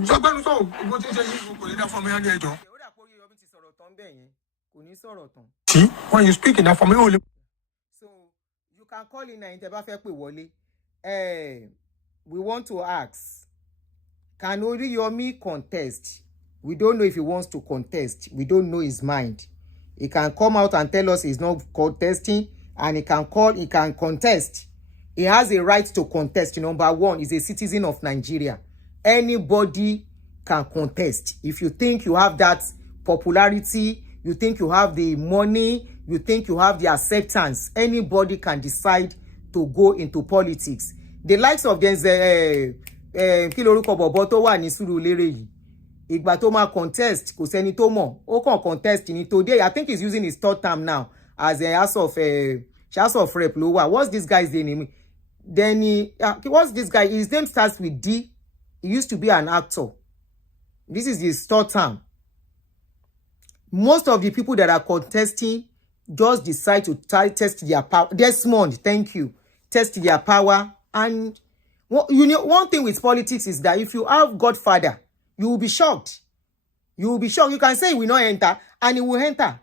Sọ gbẹ́nu sọ̀rọ̀ bó ti ṣe yí kò lè dá fún ọmọ yẹn ní ẹjọ́. See, when you speak in that form, so you can call in and tẹ́ bá fẹ́ pè wọlé. We want to ask, can Oriyomi contest? We don't know if he wants to contest. We don't know his mind. He can come out and tell us he's not contesting, and he can contest. He has a right to contest. Number one, he's a citizen of Nigeria. Anybody can contest. If you think you have that popularity, you think you have the money, you think you have the acceptance, anybody can decide to go into politics. The likes of them, kí lorúkọ bọ̀bọ̀ tó wà ní Surulere yìí, ìgbà tó máa contest kò sẹ́ni tó mọ̀, ó kàn contest ní today. I think he's using his third term now as a House of Rep ló wà. What's this guy's name? What's this guy? His name starts with D. He used to be an actor. This is his third term. Most of the people that are contesting just decide to test their power. Desmond, thank you. Test their power. And you know, one thing with politics is that if you have Godfather, you will be shocked. You will be shocked. You can say he will not enter, and he will enter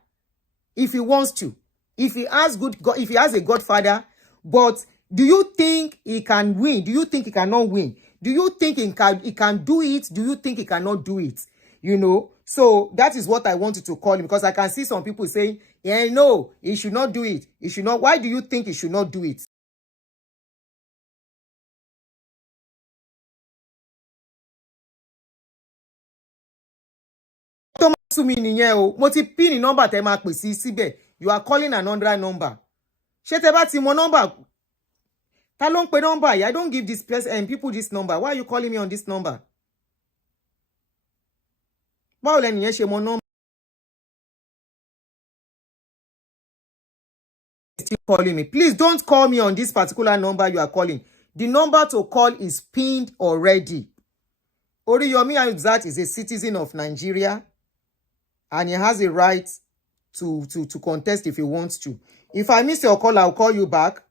if he wants to. If he has a Godfather, but do you think he can win? Do you think he cannot win? Do you think he can do it? Do you think he cannot do it? You know, so that is what I wanted to call him, because I can see some people saying, yeah, no, he should not do it. He should not. Why do you think he should not do it? You are calling another number. Number. I don't give this person and people this number. Why are you calling me on this number? Still calling me. Please don't call me on this particular number you are calling. The number to call is pinned already. Oriyomi Hamzat is a citizen of Nigeria, and he has a right to contest if he wants to. If I miss your call, I'll call you back.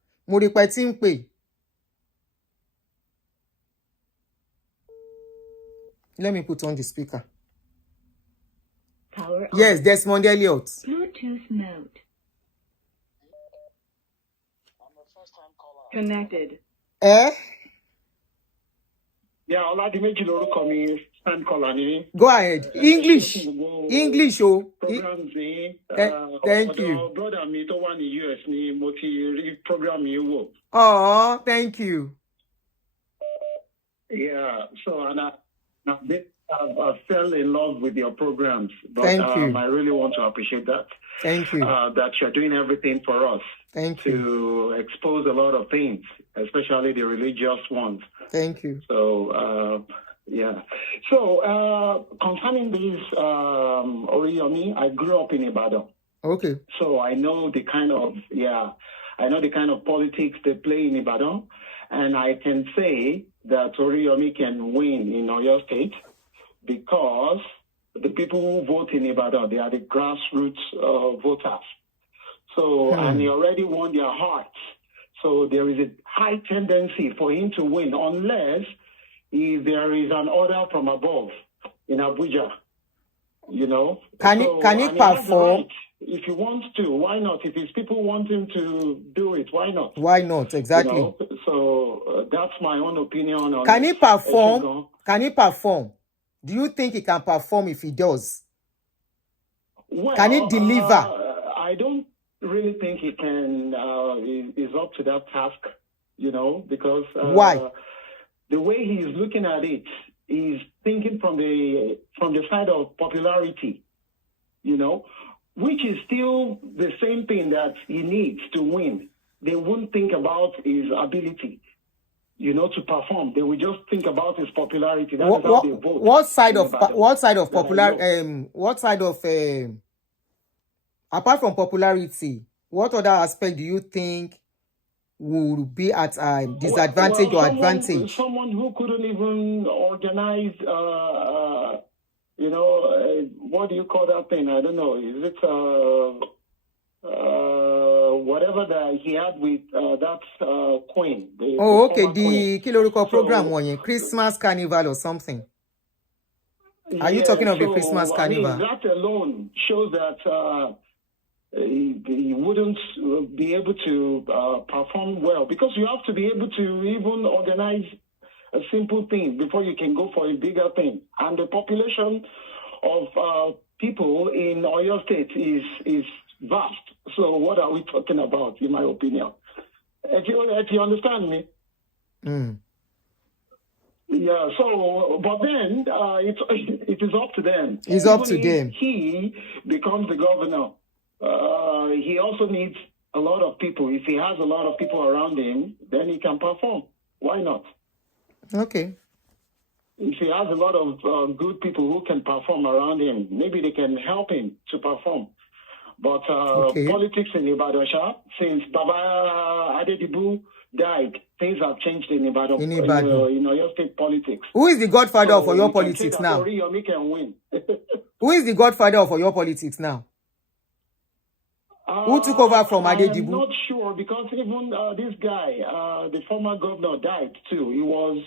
Let me put on the speaker. Power yes, Desmond Elliott. Bluetooth mode. Connected. Yeah, Oladimeji lorúkọ mi, stand caller ni. Go ahead. English. English, oh. Programs ni. Thank you. Brother mi tó wà ní US ni mo ti rí program yìí wò. Oh, thank you. Yeah, so and I fell in love with your programs. But, thank you. I really want to appreciate that. Thank you. That you're doing everything for us. Thank you. To expose a lot of things, especially the religious ones. Thank you. So, yeah. So, concerning this Oriyomi, I grew up in Ibadan. Okay. So I know the kind of politics they play in Ibadan, and I can say that Oriyomi can win in Oyo State because the people who vote in Ibadan, they are the grassroots voters. So, and he already won their hearts. So there is a high tendency for him to win unless if there is an order from above in Abuja, you know. Can he perform? Right. If he wants to, why not? If his people want him to do it, why not? Why not? Exactly. You know? So that's my own opinion on Can he perform? Can he perform? Do you think he can perform if he does? Well, can he deliver? I don't really think he can. Is up to that task, you know, because why? The way he's looking at it, he's thinking from the side of popularity, you know, which is still the same thing that he needs to win. They won't think about his ability, you know, to perform. They will just think about his popularity. That's how they vote. What side of apart from popularity, what other aspect do you think would be at a disadvantage or advantage? Someone who couldn't even organize, you know, what do you call that thing? I don't know. Is it whatever that he had with that queen? The Kokoro Program, Christmas Carnival or something. Are you talking of the Christmas Carnival? I mean, that alone shows that he wouldn't be able to perform well, because you have to be able to even organize a simple thing before you can go for a bigger thing. And the population of people in Oyo State is vast. So what are we talking about, in my opinion? If you understand me? Yeah, so, but then it is up to them. It's up to them. He becomes the governor. He also needs a lot of people. If he has a lot of people around him, then he can perform. Why not? Okay. If he has a lot of good people who can perform around him, maybe they can help him to perform. But politics in Ibadan, since Baba Agidigbo died, things have changed in Ibadan. In Oyo State politics. Who is the godfather of Oyo politics now? Oriyomi can win. Who is the godfather of Oyo politics now? Who took over from Agidigbo? I'm not sure, because even this guy, the former governor, died too. He was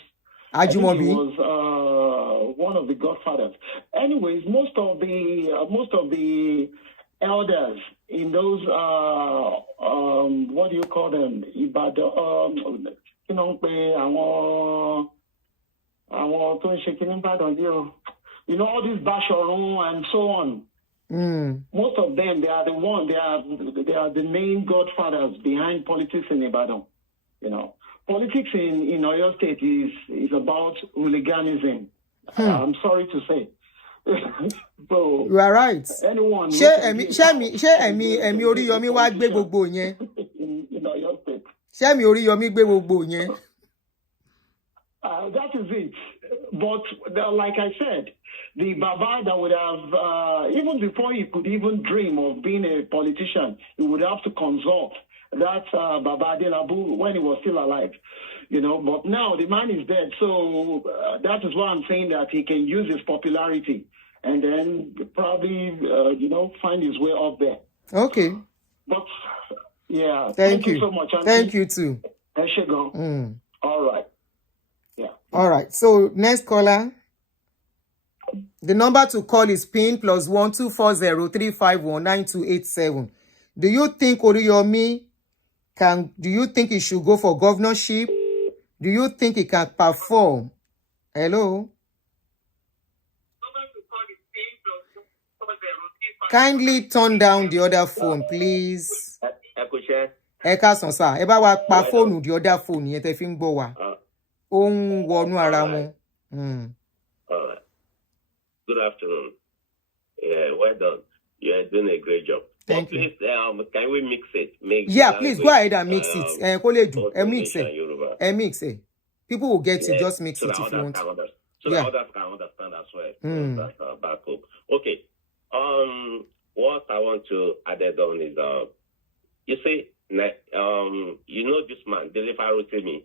Ajimobi. He was one of the godfathers. Anyways, most of the elders in those what do you call them? Ibadan, you know, all these Basharon and so on. Most of them, they are the main godfathers behind politics in Ibadan. You know, politics in Oyo State is about hooliganism. I'm sorry to say. So, you are right. Anyone Emi Oriyomi wá gbé gbogbo yẹn. In Oyo State. Ṣé Emi Oriyomi gbé gbogbo yẹn? That is it. But like I said, the Baba that would have, even before he could even dream of being a politician, he would have to consult that Baba Adelabu when he was still alive. You know, but now the man is dead. So that is why I'm saying that he can use his popularity and then probably, you know, find his way up there. Okay. But, yeah. Thank you so much. Thank you too. All right. Yeah. All right. So next caller. The number to call is PIN +1 240 351 9287. Do you think Oriyomi do you think he should go for governorship? Do you think he can perform? Hello? Kindly turn down the other phone, please. Ẹ káàsán sir, ẹ bá wa pa phone the other phone yẹn tẹ́ fi ń gbọ́ wa. Ó ń wọnú ara wọn. Good afternoon. Yeah, well done. You are doing a great job. Thank you. Please, can we mix it? Please go ahead and mix it. Mix it. Mix it. People will get it. Just mix it if you want. That others can understand as well. That's back up. Okay. What I want to add on is you see, you know this man, Deliver Rotimi.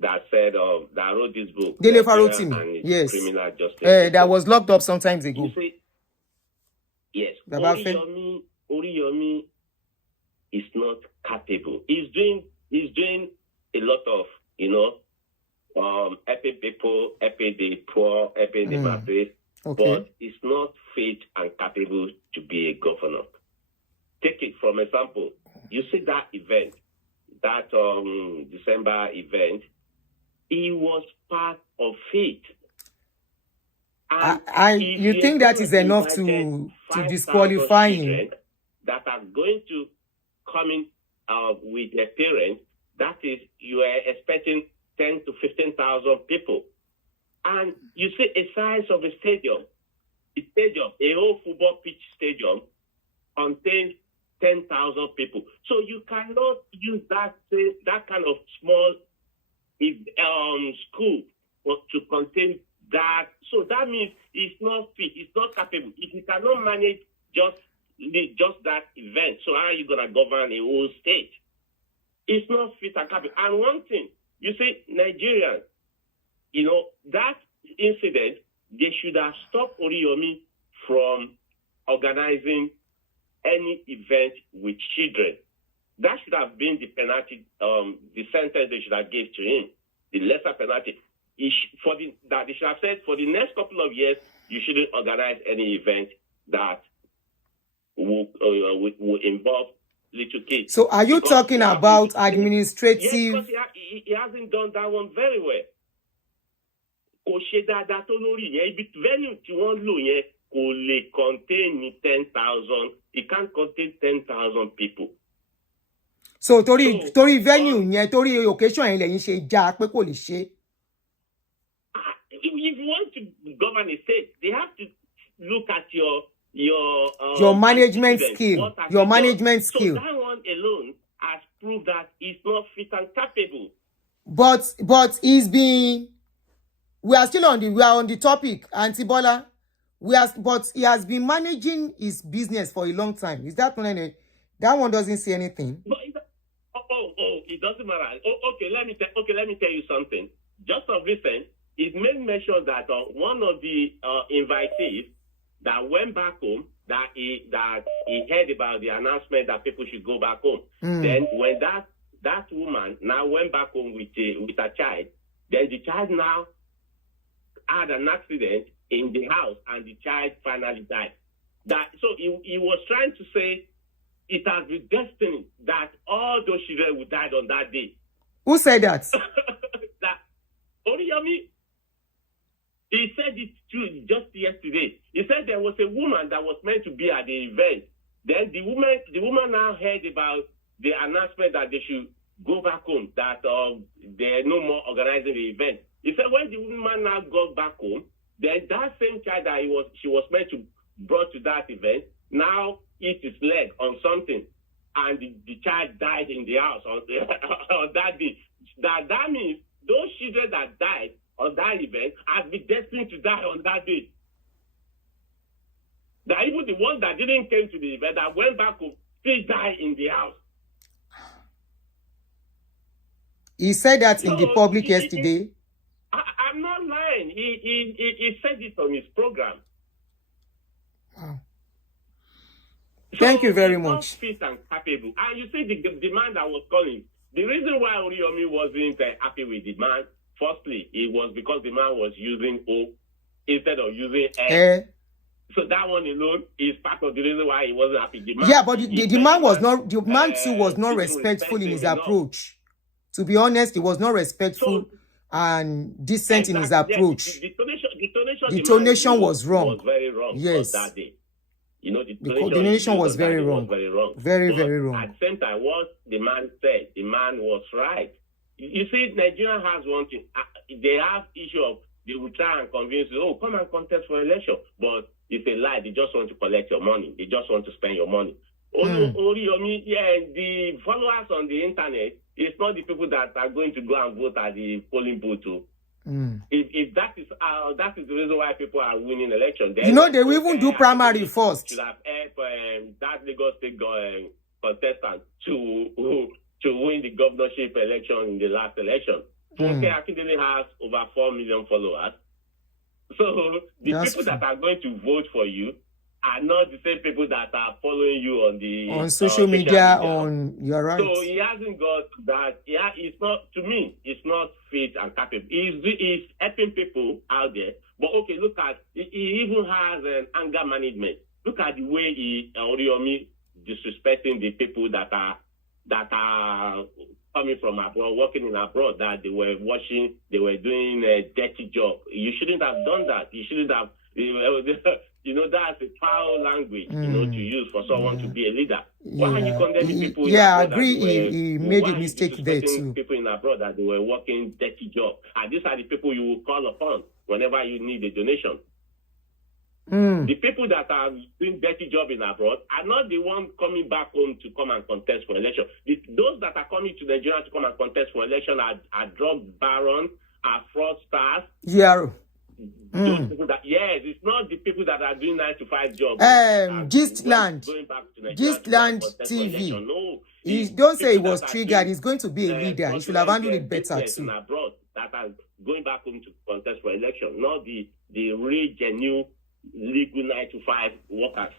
that said that wrote this book, Dele Nigeria Farotimi, and its yes. criminal justice That system. was locked up some times ago. You see, yes, Baba Fe- Oriyomi is not capable. He's doing a lot of, helping people, helping the poor, helping the masses, but he's not fit and capable to be a governor. Take it from example. You see that event, that December event, he was part of it. And you think that is enough to disqualify him? That are going to come in with their parents, that is, you are expecting 10 to 15,000 people. And you see a size of a stadium, a whole football pitch stadium contains 10,000 people. So you cannot use that kind of small school to contain that. So that means it's not fit, it's not capable. If you cannot manage just that event, so how are you going to govern a whole state? It's not fit and capable. And one thing, you say Nigerians, that incident, they should have stopped Oriyomi from organizing any event with children. That should have been the penalty, the sentence they should have gave to him, the lesser penalty. They should have said, for the next couple of years, you shouldn't organize any event that will involve little kids. So are you talking about administrative? Yes, because he hasn't done that one very well. Venue tí wọ́n lò yẹn kò lè contain 10,000. It can't contain 10,000 people. So torí venue yẹn, torí occasion yẹn lẹ́yìn ṣe já pé kò lè ṣe. If you want to govern a state, they have to look at your management skill, your management skill. So that one alone has proved that he's not fit and capable. But he's been. We are on the topic, Auntie Bola. But he has been managing his business for a long time. Is that one? That one doesn't say anything. But it doesn't matter. Okay, let me tell you something. Just of recent, it made mention that one of the invitees that went back home, that he heard about the announcement that people should go back home. Then when that woman now went back home with a child, then the child now had an accident in the house and the child finally died. So he was trying to say it has been destiny that all those children would die on that day. Who said that? That Oriyomi, he said it too just yesterday. He said there was a woman that was meant to be at the event. Then the woman now heard about the announcement that they should go back home, that they're no more organizing the event. He said when the woman now got back home, then that same child that she was meant to brought to that event now hit his leg on something, and the child died in the house on that day. That means those children that died on that event have been destined to die on that day. That even the ones that didn't came to the event, that went back home, still die in the house. He said that in the public yesterday. I'm not lying. He said it on his program. Wow. Thank you very much. Not fit and capable. And you see the man that was calling. The reason why Oriyomi wasn't happy with the man, firstly, it was because the man was using O instead of using S. So that one alone is part of the reason why he wasn't happy. But the man was not. The man too was not respectful in his approach. To be honest, he was not respectful and decent in his approach. The donation was wrong. Was very wrong. Yes. That day. The donation was very wrong. Very wrong. Very wrong. At the same time, what the man said, the man was right. You see, Nigeria has one thing. They have issue of, they will try and convince you, come and contest for election. But it's a lie. They just want to collect your money. They just want to spend your money. Oriyomi, the followers on the internet, it's not the people that are going to go and vote at the polling booth. If that is the reason why people are winning elections. They will even do primary first. Should have helped that Lagos State contestant to win the governorship election in the last election. Funke Akindele has over 4 million followers. So the people that are going to vote for you are not the same people that are following you on social media. You're right. So he hasn't got that. Yeah, it's not, to me, it's not fit and capable. He's helping people out there. But okay, look at, he even has an anger management. Look at the way Oriyomi disrespecting the people that are coming from abroad, working in abroad, that they were doing a dirty job. You shouldn't have done that. You shouldn't have, that's a foul language, to use for someone to be a leader. Why are you condemning people? Yeah, I agree. He made a mistake there too. People in abroad that they were working dirty job, and these are the people you will call upon whenever you need a donation. The people that are doing dirty job in abroad are not the ones coming back home to come and contest for election. Those that are coming to Nigeria to come and contest for election are drug barons, are fraudsters. Yeah. Those people it's not the people that are doing 9-to-5 jobs. Gistland TV. No, he don't say he was triggered. He's going to be a leader. He should have handled it better too. Abroad that are going back home to contest for election, not the real genuine legal 9-to-5 workers.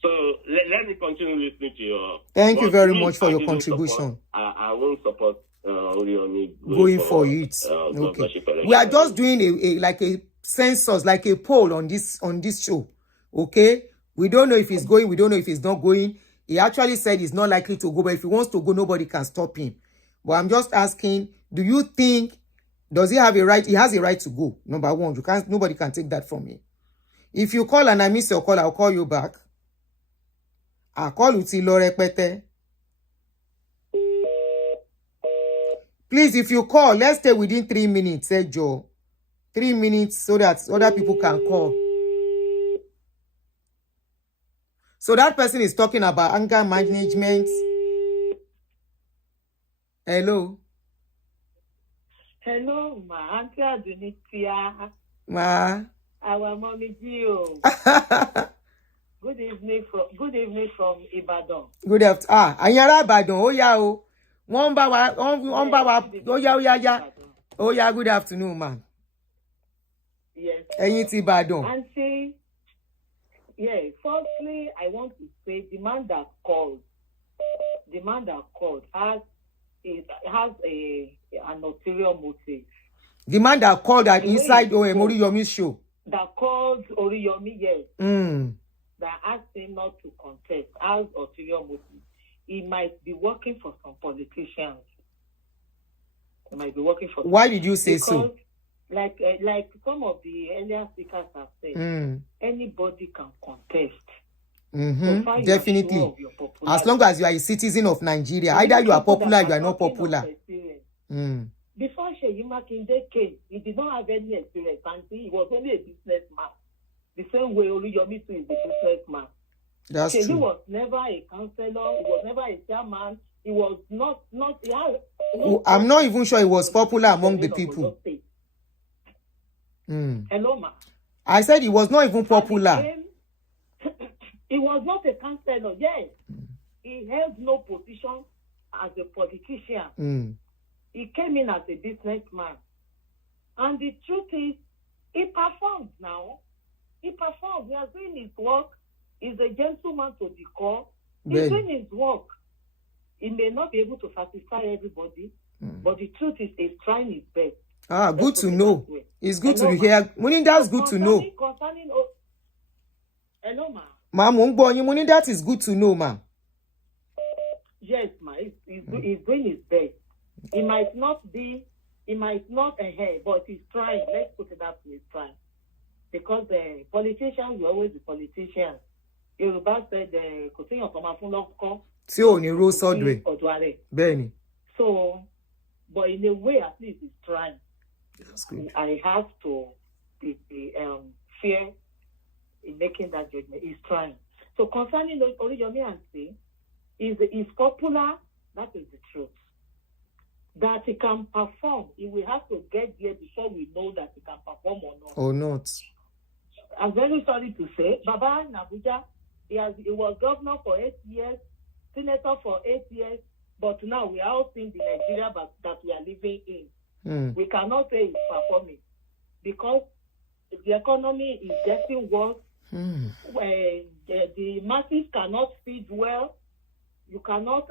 So let me continue listening to your. Thank you very much for your contribution. I won't support Oriyomi going for it. Okay. We are just doing a census, like a poll on this show. Okay. We don't know if he's going. We don't know if he's not going. He actually said he's not likely to go, but if he wants to go, nobody can stop him. But I'm just asking, do you think, does he have a right? He has a right to go. Number one, nobody can take that from him. If you call and I miss your call, I'll call you back. I'll call you till repete. Please, if you call, let's stay within 3 minutes, Joe. 3 minutes so that other people can call. So that person is talking about anger management. Hello. Hello, ma. Auntie Adunitia. Ma. Our mommy Gio. Good evening from Ibadan. Good afternoon. Ayara Ibadan. Oh yeah, oh. One ba wa. Oh yeah. Oh yeah. Good afternoon, man. Yes. Ẹ̀yin ti Ibadan. Auntie. Yeah. Firstly, I want to say the man that called has an ulterior motive. The man that called at inside Oriyomi's show. That called Oriyomi, yes. That asked him not to contest, has ulterior motive. He might be working for some politicians. He might be working for. Why did you say so? Like some of the earlier speakers have said, anybody can contest. So definitely. As long as you are a citizen of Nigeria, either you are popular, you are not popular. Before Seyi Makinde came, he did not have any experience, and he was only a businessman. The same way Oriyomi too is a businessman. That's Seyi true. was never a councillor. He was never a chairman. He was not. I'm not even sure he was popular among the people. Hello, ma. I said he was not even popular. He was not a councillor. Yes, he held no position as a politician. He came in as a businessman. And the truth is, he performed now. He performed. He has doing his work. He's a gentleman to the core. He's doing his work. He may not be able to satisfy everybody, but the truth is, he's trying his best. Good to know. It's good to hear. Muni, that's good to know. Hello, ma. Muni, that is good to know, ma. Yes, ma. He's doing his best. He might not ahead, but he's trying. Let's put it that way, he's trying. Because politicians will always be politicians. Yoruba said, Benny. So, but in a way, at least he's trying. That's good. I have to be fair in making that judgment. He's trying. So concerning Oriyomi and say, is popular, that is the truth. That he can perform, he will have to get there before we know that he can perform or not. Or not. I'm very sorry to say, Baba in Abuja, he was governor for 8 years, senator for 8 years, but now we are all seeing the Nigeria that we are living in. We cannot say it's performing because the economy is getting worse. The masses cannot feed well. You cannot,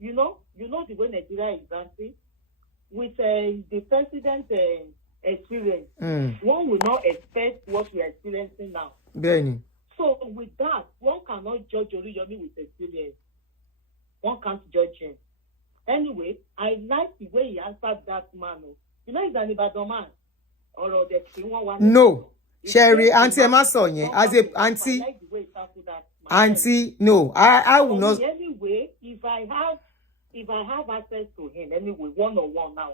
you know the way Nigeria is dancing. With the president's experience, one will not expect what we are experiencing now. Benny. So with that, one cannot judge Oriyomi with experience. One can't judge him. Anyway, I like the way he answered that man. You know, he's an Ibadan man. Or the no. Sherry, Auntie Emma Sonye, as a auntie. I like the way he tackled that man. Auntie, no, I will not. Anyway, if I have access to him, anyway, one-on-one now,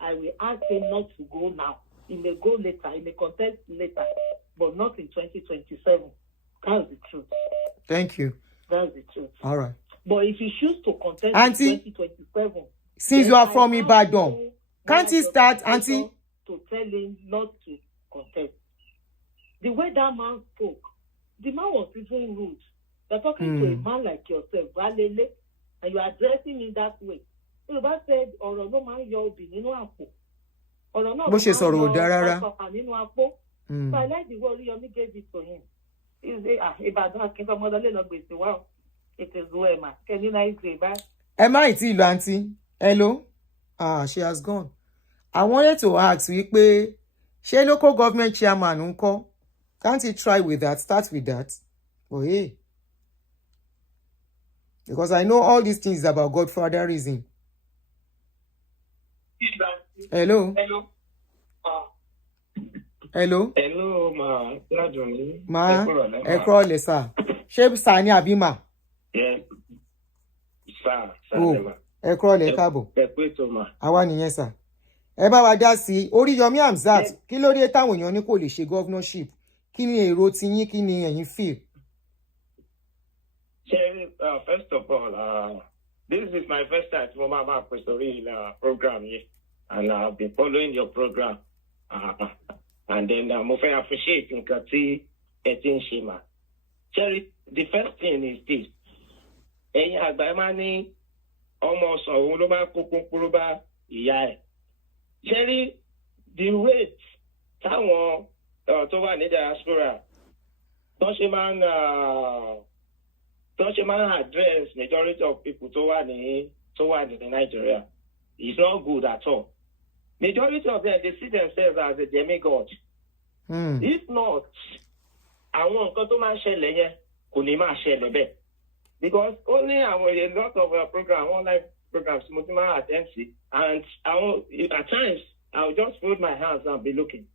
I will ask him not to go now. He may go later, he may contest later, but not in 2027. That's the truth. Thank you. That's the truth. All right. But if he chooses to contest Auntie, in 2027, since you are from Ibadan, can't he start, Auntie? To tell him not to contest. The way that man spoke, the man was even rude. You're talking to a man like yourself, Valele, and you are addressing me that way. Yoruba said, ọ̀rọ̀ ló máa ń yọ obì nínú àpò. Ọ̀rọ̀ náà ló máa ń yọ ọ̀pá nínú àpò. So I like the way Oriyomi gave it to him. He said, Ìbàdàn akíntọ́mọdé lọ gbèsè wá. It is well, ma. Can you nice say back? Am I still, Auntie? Hello? She has gone. I wanted to ask, wípé, ṣé local government chairman ńkọ́? Can't he try with that? Start with that. Oh, hey. Because I know all these things about godfatherism. Hello? Hello. Hello? Hello, ma. Ma, ẹ kúrọ̀lẹ́ sà. Ṣé sà ni àbí mà? Yeah. Sà. Ẹ kúrọ̀lẹ́ káàbọ̀. Ẹ pé tó ma. Àwa nìyẹn sà. Ẹ bá wa dá sí Oriyomi Hamzat. Kí ló dé táwọn èèyàn ní kò lè ṣe governorship? Kí ni èrò ti yín? Kí ni ẹ̀yin feel? First of all, this is my first time to Mama Pastori program here, and I've been following your program. And then I'm very appreciating Kati Etin Shima. Cherry, the first thing is this. Ẹ̀yin àgbà máa ní ọmọ ọ̀sán ló máa kókó kúrò bá ìyá ẹ̀. Cherry, the rate táwọn tó wà ní diaspora tó ṣe máa ń address majority of people tó wà ní Nigeria is not good at all. Majority of them, they see themselves as a demigod. If not, àwọn nǹkan tó máa ń ṣẹlẹ̀ yẹn kò ní máa ṣẹlẹ̀ bẹ́ẹ̀. Because only a lot of online programs, mo ti máa attend sí, and at times I will just fold my hands and be looking.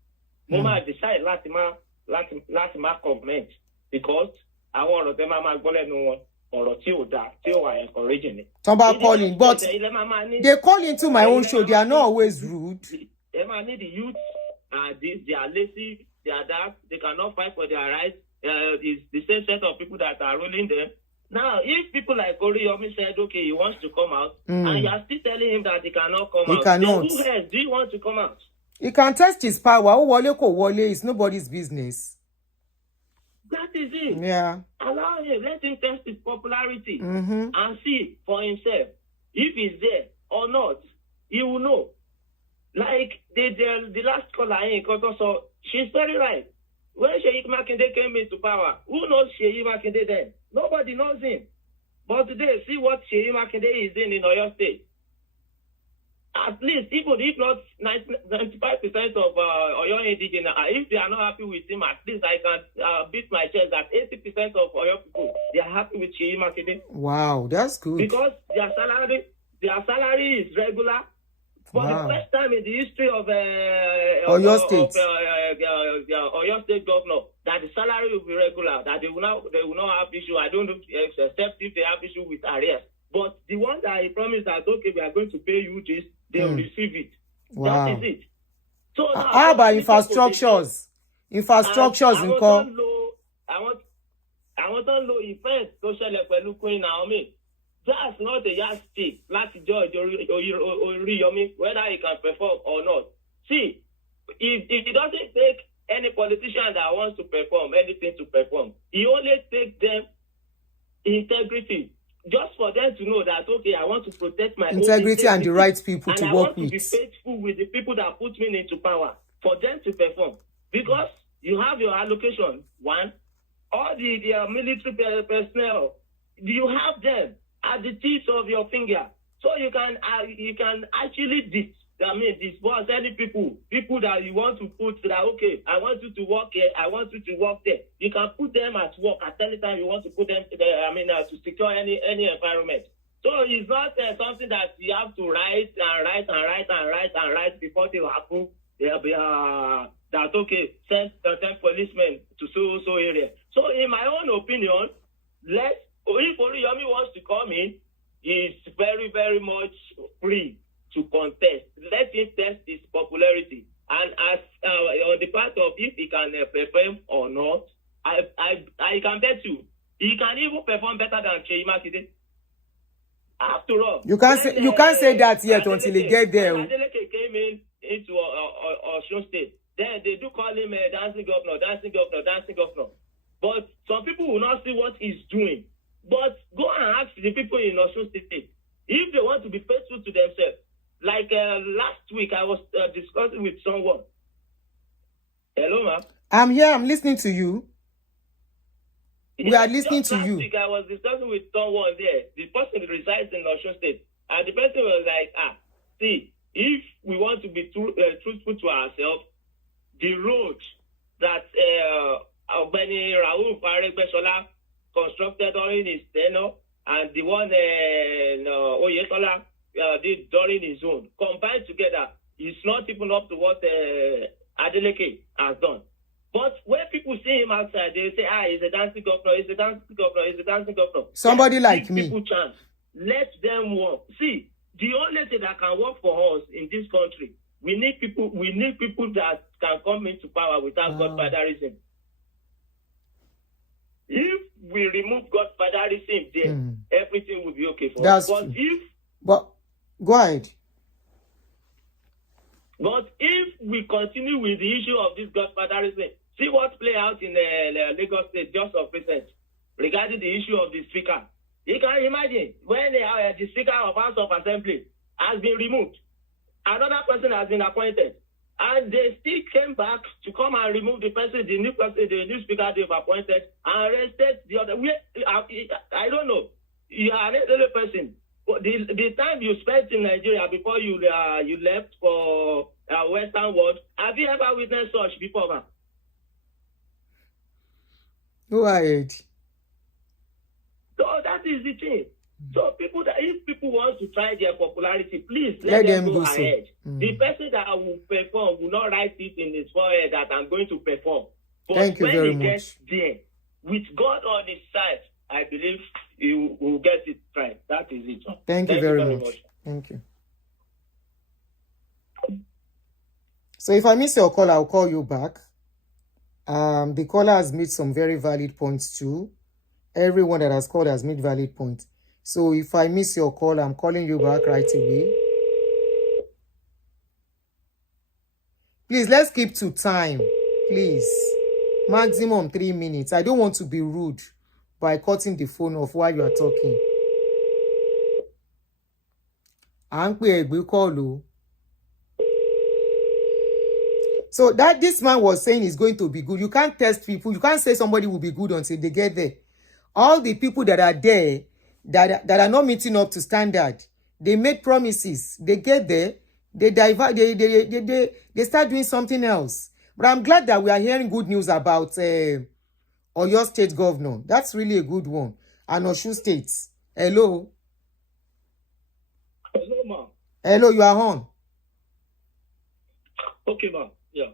Mo máa decide láti má comment because àwọn ọ̀rọ̀ tẹ́ máa gbọ́ lẹ́nu wọn ọ̀rọ̀ tí ò dáa tí ò wà encouraging ni. Somebody calling, but they call into my own show. They are not always rude. They might need the youth. They are lazy. They are dark. They cannot fight for their rights. It's the same set of people that are ruling them. Now, if people like Oriyomi said, okay, he wants to come out, and you are still telling him that he cannot come out, cannot. Then who else do you want to come out? He can test his power. Wole ko wole is nobody's business. That is it. Yeah. Allow him. Let him test his popularity and see for himself if he's there or not. He will know. Like the last caller, so she's very right. When Sheikh Makinde came into power, who knows Sheikh Makinde then? Nobody knows him. But today, see what Sheikh Makinde is in Oyo State. At least, even if not 95% of Oyo indigenous, if they are not happy with him, at least I can beat my chest that 80% of Oyo people, they are happy with Sheikh Makinde. Wow, that's good. Because their salary is regular. For the first time in the history of Oyo State, Oyo State governor, that the salary will be regular, that they will not have issue. I don't know, except if they have issue with arrears. But the one that he promised that, okay, we are going to pay you this, they will receive it. Wow. That is it. So now, how about infrastructures? Infrastructures in call. I want to know events to share with Queen Naomi. That's not a yardstick. Let's judge Oriyomi whether he can perform or not. See, if he doesn't take any politician that wants to perform anything to perform, he only takes them integrity just for them to know that, okay, I want to protect my integrity own and the right people and to I work want to be with. faithful with the people that put me into power, for them to perform. Because you have your allocation, one, all the military personnel, you have them at the tips of your finger. So you can actually disperse any people that you want to put that, okay, I want you to work here, I want you to work there. You can put them at work at any time you want to put them to secure any environment. So it's not something that you have to write before they happen. That, okay, send 10 policemen to so area. So in my own opinion, if Oriyomi wants to come in, he's very, very much free to contest. Let him test his popularity. And as on the part of if he can perform or not, I can bet you, he can even perform better than Cheyima today. After all, You can't say that yet until he get there. Adeleke came into Osun State. Then they do call him dancing governor. But some people will not see what he's doing. But go and ask the people in Osun State if they want to be faithful to themselves. Like last week, I was discussing with someone. Hello, ma'am. I'm here. I'm listening to you. We are listening to you. Last week, I was discussing with someone there. The person resides in Osun State. And the person was like, see, if we want to be truthful to ourselves, the road that Albani Raul Faregbesola constructed during his tenure and the one Oyetola did during his own, combined together, is not even up to what Adeleke has done. But when people see him outside, they say, he's a dancing governor. Somebody like give me. People chance. Let them work. See, the only thing that can work for us in this country, we need people that can come into power without godfatherism. If we remove godfatherism, then everything will be okay for us. But go ahead. But if we continue with the issue of this godfatherism, see what play out in Lagos State just of recent regarding the issue of the speaker. You can imagine when the speaker of House of Assembly has been removed, another person has been appointed, and they still came back to come and remove the person, the new speaker they've appointed, and arrested the other. I don't know. You are an elderly person. The time you spent in Nigeria before you left for Western world, have you ever witnessed such before, man? Go ahead. So that is the thing. So if people want to try their popularity, please Let them them go do so. ahead. The person that will perform will not write it in his forehead that I'm going to perform. But Thank you when very he much. gets there, with God on his side, I believe he will get it right. That is it. Thank you very much. Thank you. So if I miss your call, I'll call you back. The caller has made some very valid points too. Everyone that has called has made valid points. So if I miss your call, I'm calling you back right away. Please, let's keep to time. Please. Maximum 3 minutes. I don't want to be rude by cutting the phone off while you are talking. So that this man was saying is going to be good. You can't test people. You can't say somebody will be good until they get there. All the people that are there, that are not meeting up to standard, they make promises. They get there, they divert, they start doing something else. But I'm glad that we are hearing good news about Oyo State Governor. That's really a good one. And Osun State. Hello. Hello, ma'am. Hello, you are on. Okay, ma'am. Yeah.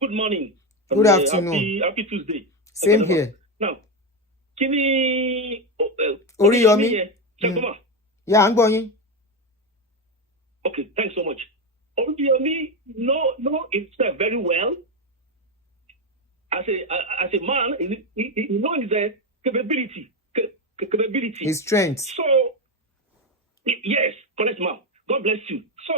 Good morning. Good afternoon. Happy Tuesday. Same here. Now, Kini Oriyomi. Yeah, I'm going. Okay, thanks so much. Oriyomi know himself very well. As a man, he knows his capability. His strength. So, yes, correct, ma'am. God bless you. So,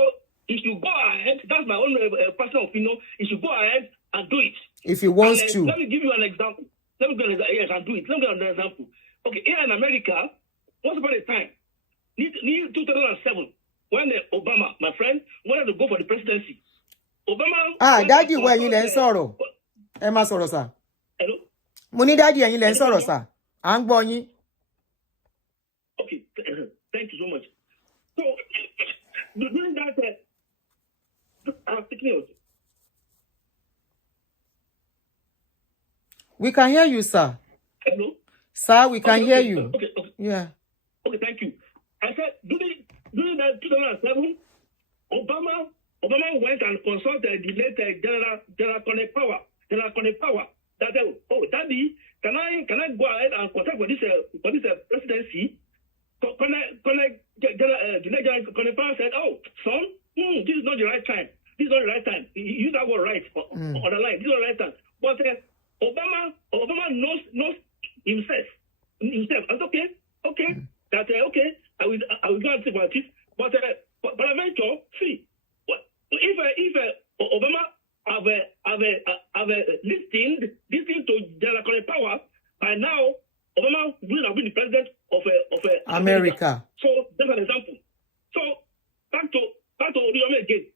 if you go ahead, that's my own personal opinion. You should go ahead and do it. If he wants to. Let me give you an example. Yes, and do it. Let me give you an example. Okay, here in America, once upon a time, in 2007, when Obama, my friend, wanted to go for the presidency, Obama. Daddy, where you learn sorrow? Emma Sorosa. Hello? Money daddy, and you learn Sorosa. I'm going. Okay, thank you so much. So, during that, I'm speaking of. We can hear you, sir. Hello? Sir, we can hear you. Okay. Yeah. Okay, thank you. I said, during that 2007, Obama went and consulted the late General Power. That said, Daddy, can I go ahead and contest for this presidency? General Power said, son, this is not the right time. This is not the right time. You use that word right on the line. This is not the right time. But Obama knows himself. That's okay. That's okay. I will go and see about it. But eventually, see, if Obama have listened to General Power, by now Obama will have been the president of America. So that's an example. So back to Oriyomi again.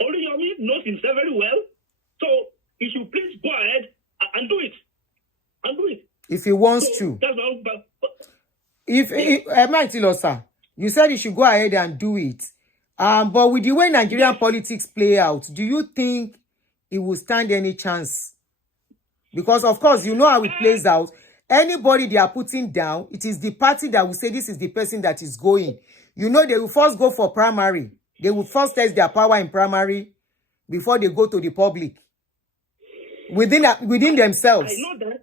Oriyomi knows himself very well, so he should please go ahead and do it. If he wants to. That's all. Sir, you said he should go ahead and do it. But with the way Nigerian politics play out, do you think it will stand any chance? Because, of course, you know how it plays out. Anybody they are putting down, it is the party that will say this is the person that is going. You know, they will first go for primary. They will first test their power in primary before they go to the public. Within themselves. I know that.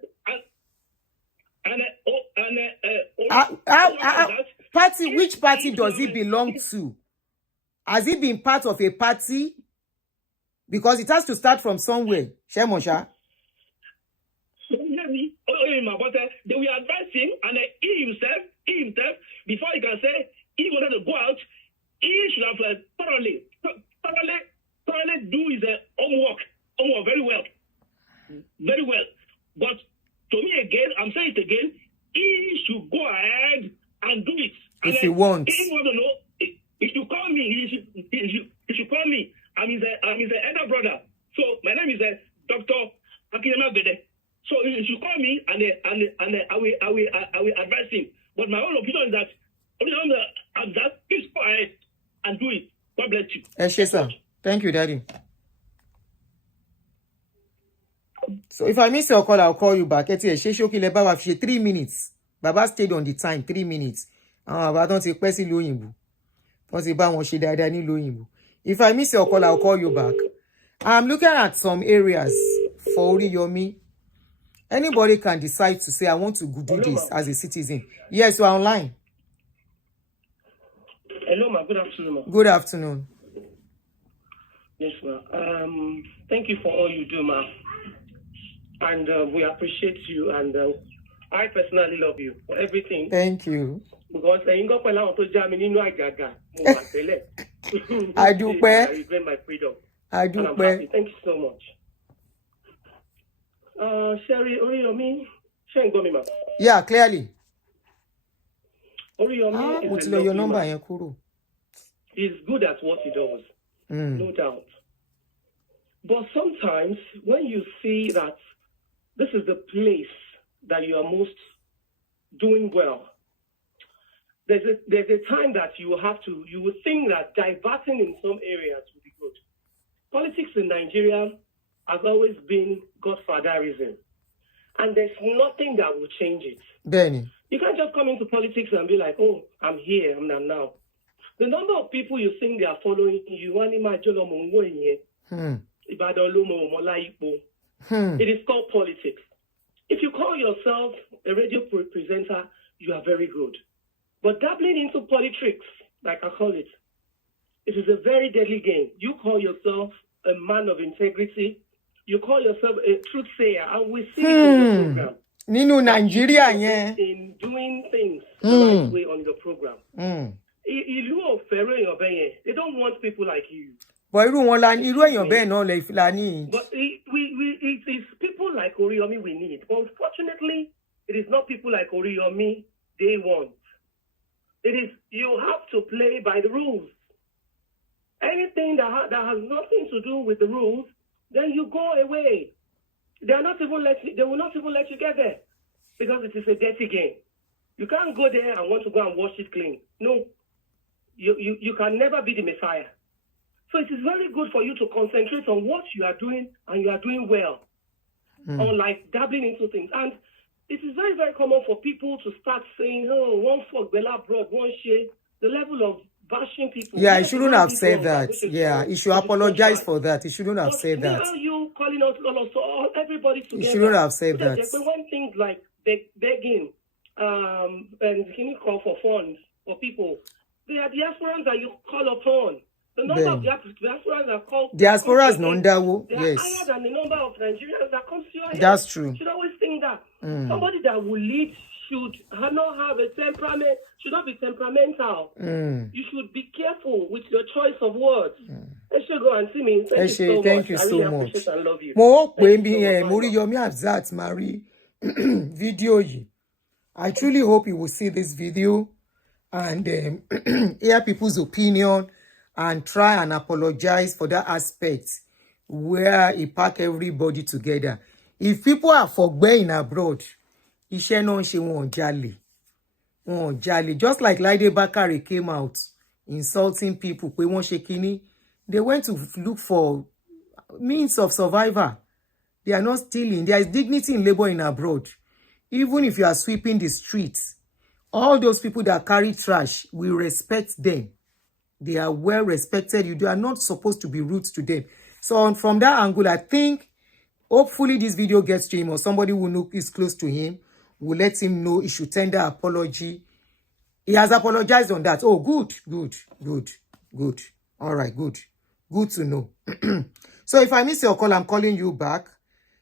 Party, which party does he belong to? Has he been part of a party? Because it has to start from somewhere. Shemosha. But they will advise him, and he himself, before he can say he wanted to go out, he should have thoroughly do his homework very well. But to me again, I'm saying it again, he should go ahead and do it. If he wants. If he wants to know, he should call me. He should call me. I'm his elder brother. So my name is Dr. Agidigbo. So he should call me, and I will advise him. But my own opinion is that Oriyomi Hamzat, please go ahead and do it. God bless you. Yes, sir. Thank you, Daddy. So if I miss your call, I'll call you back. 3 minutes. Baba stayed on the time, 3 minutes. If I miss your call, I'll call you back. I'm looking at some areas for Oriyomi. Anybody can decide to say, I want to do this as a citizen. Yes, you are online. Hello, ma. Good afternoon, ma. Good afternoon. Yes, ma. Thank you for all you do, ma. And we appreciate you, and I personally love you for everything. Thank you. Because I do I regain my freedom. I do. Thank you so much. Sherry Oriyomi, ma. Yeah, clearly. Oriyomi is a your number man. He's good at what he does, no doubt. But sometimes when you see that this is the place that you are most doing well, there's a time that you will think that diverting in some areas will be good. Politics in Nigeria has always been godfatherism, and there's nothing that will change it. Benny. You can't just come into politics and be like, oh, I'm here, I'm not now. The number of people you think they are following you, it is called politics. If you call yourself a radio presenter, you are very good. But dabbling into politics, like I call it is a very deadly game. You call yourself a man of integrity. You call yourself a truth sayer, and we see it in the program. Nino Nigeria, yeah. In doing things the right way on your program. They don't want people like you. But it is people like Oriyomi we need. But unfortunately, It is not people like Oriyomi they want. It is, you have to play by the rules. Anything that has nothing to do with the rules, then you go away. They will not even let you get there because it is a dirty game. You can't go there and want to go and wash it clean. No, you can never be the Messiah. So it is very good for you to concentrate on what you are doing, and you are doing well. Unlike dabbling into things. And it is very, very common for people to start saying, oh, one for Bella Broad, one share. The level of bashing people. Yeah, he shouldn't have said that. Yeah, he should apologize for that. He shouldn't have said that. Why are you calling out everybody together? He shouldn't have said that. When things like begging and can you call for funds for people, they are diasporans that you call upon. The number of diasporans that call diasporas non-dawo, yes, higher than the number of Nigerians that comes to your head. That's true. You should always think that somebody that will lead should not have a temperament, should not be temperamental. You should be careful with your choice of words. I should go and see me. Thank you so much. I really appreciate and love you. Oriyomi Hamzat Mari video. I truly hope you will see this video and hear people's opinion and try and apologize for that aspect where he pack everybody together. If people are forgoing abroad, iṣẹ́ náà ṣe wọn jalè. Just like Laide Bakare came out insulting people, pé wọ́n ṣe kíní, they went to look for means of survival. They are not stealing. There is dignity in labor in abroad. Even if you are sweeping the streets, all those people that carry trash, we respect them. They are well respected. You are not supposed to be rude to them. So from that angle, I think hopefully this video gets to him, or somebody who knows is close to him will let him know he should tender apology. He has apologized on that. Oh, good. All right, good to know. So if I miss your call, I'm calling you back.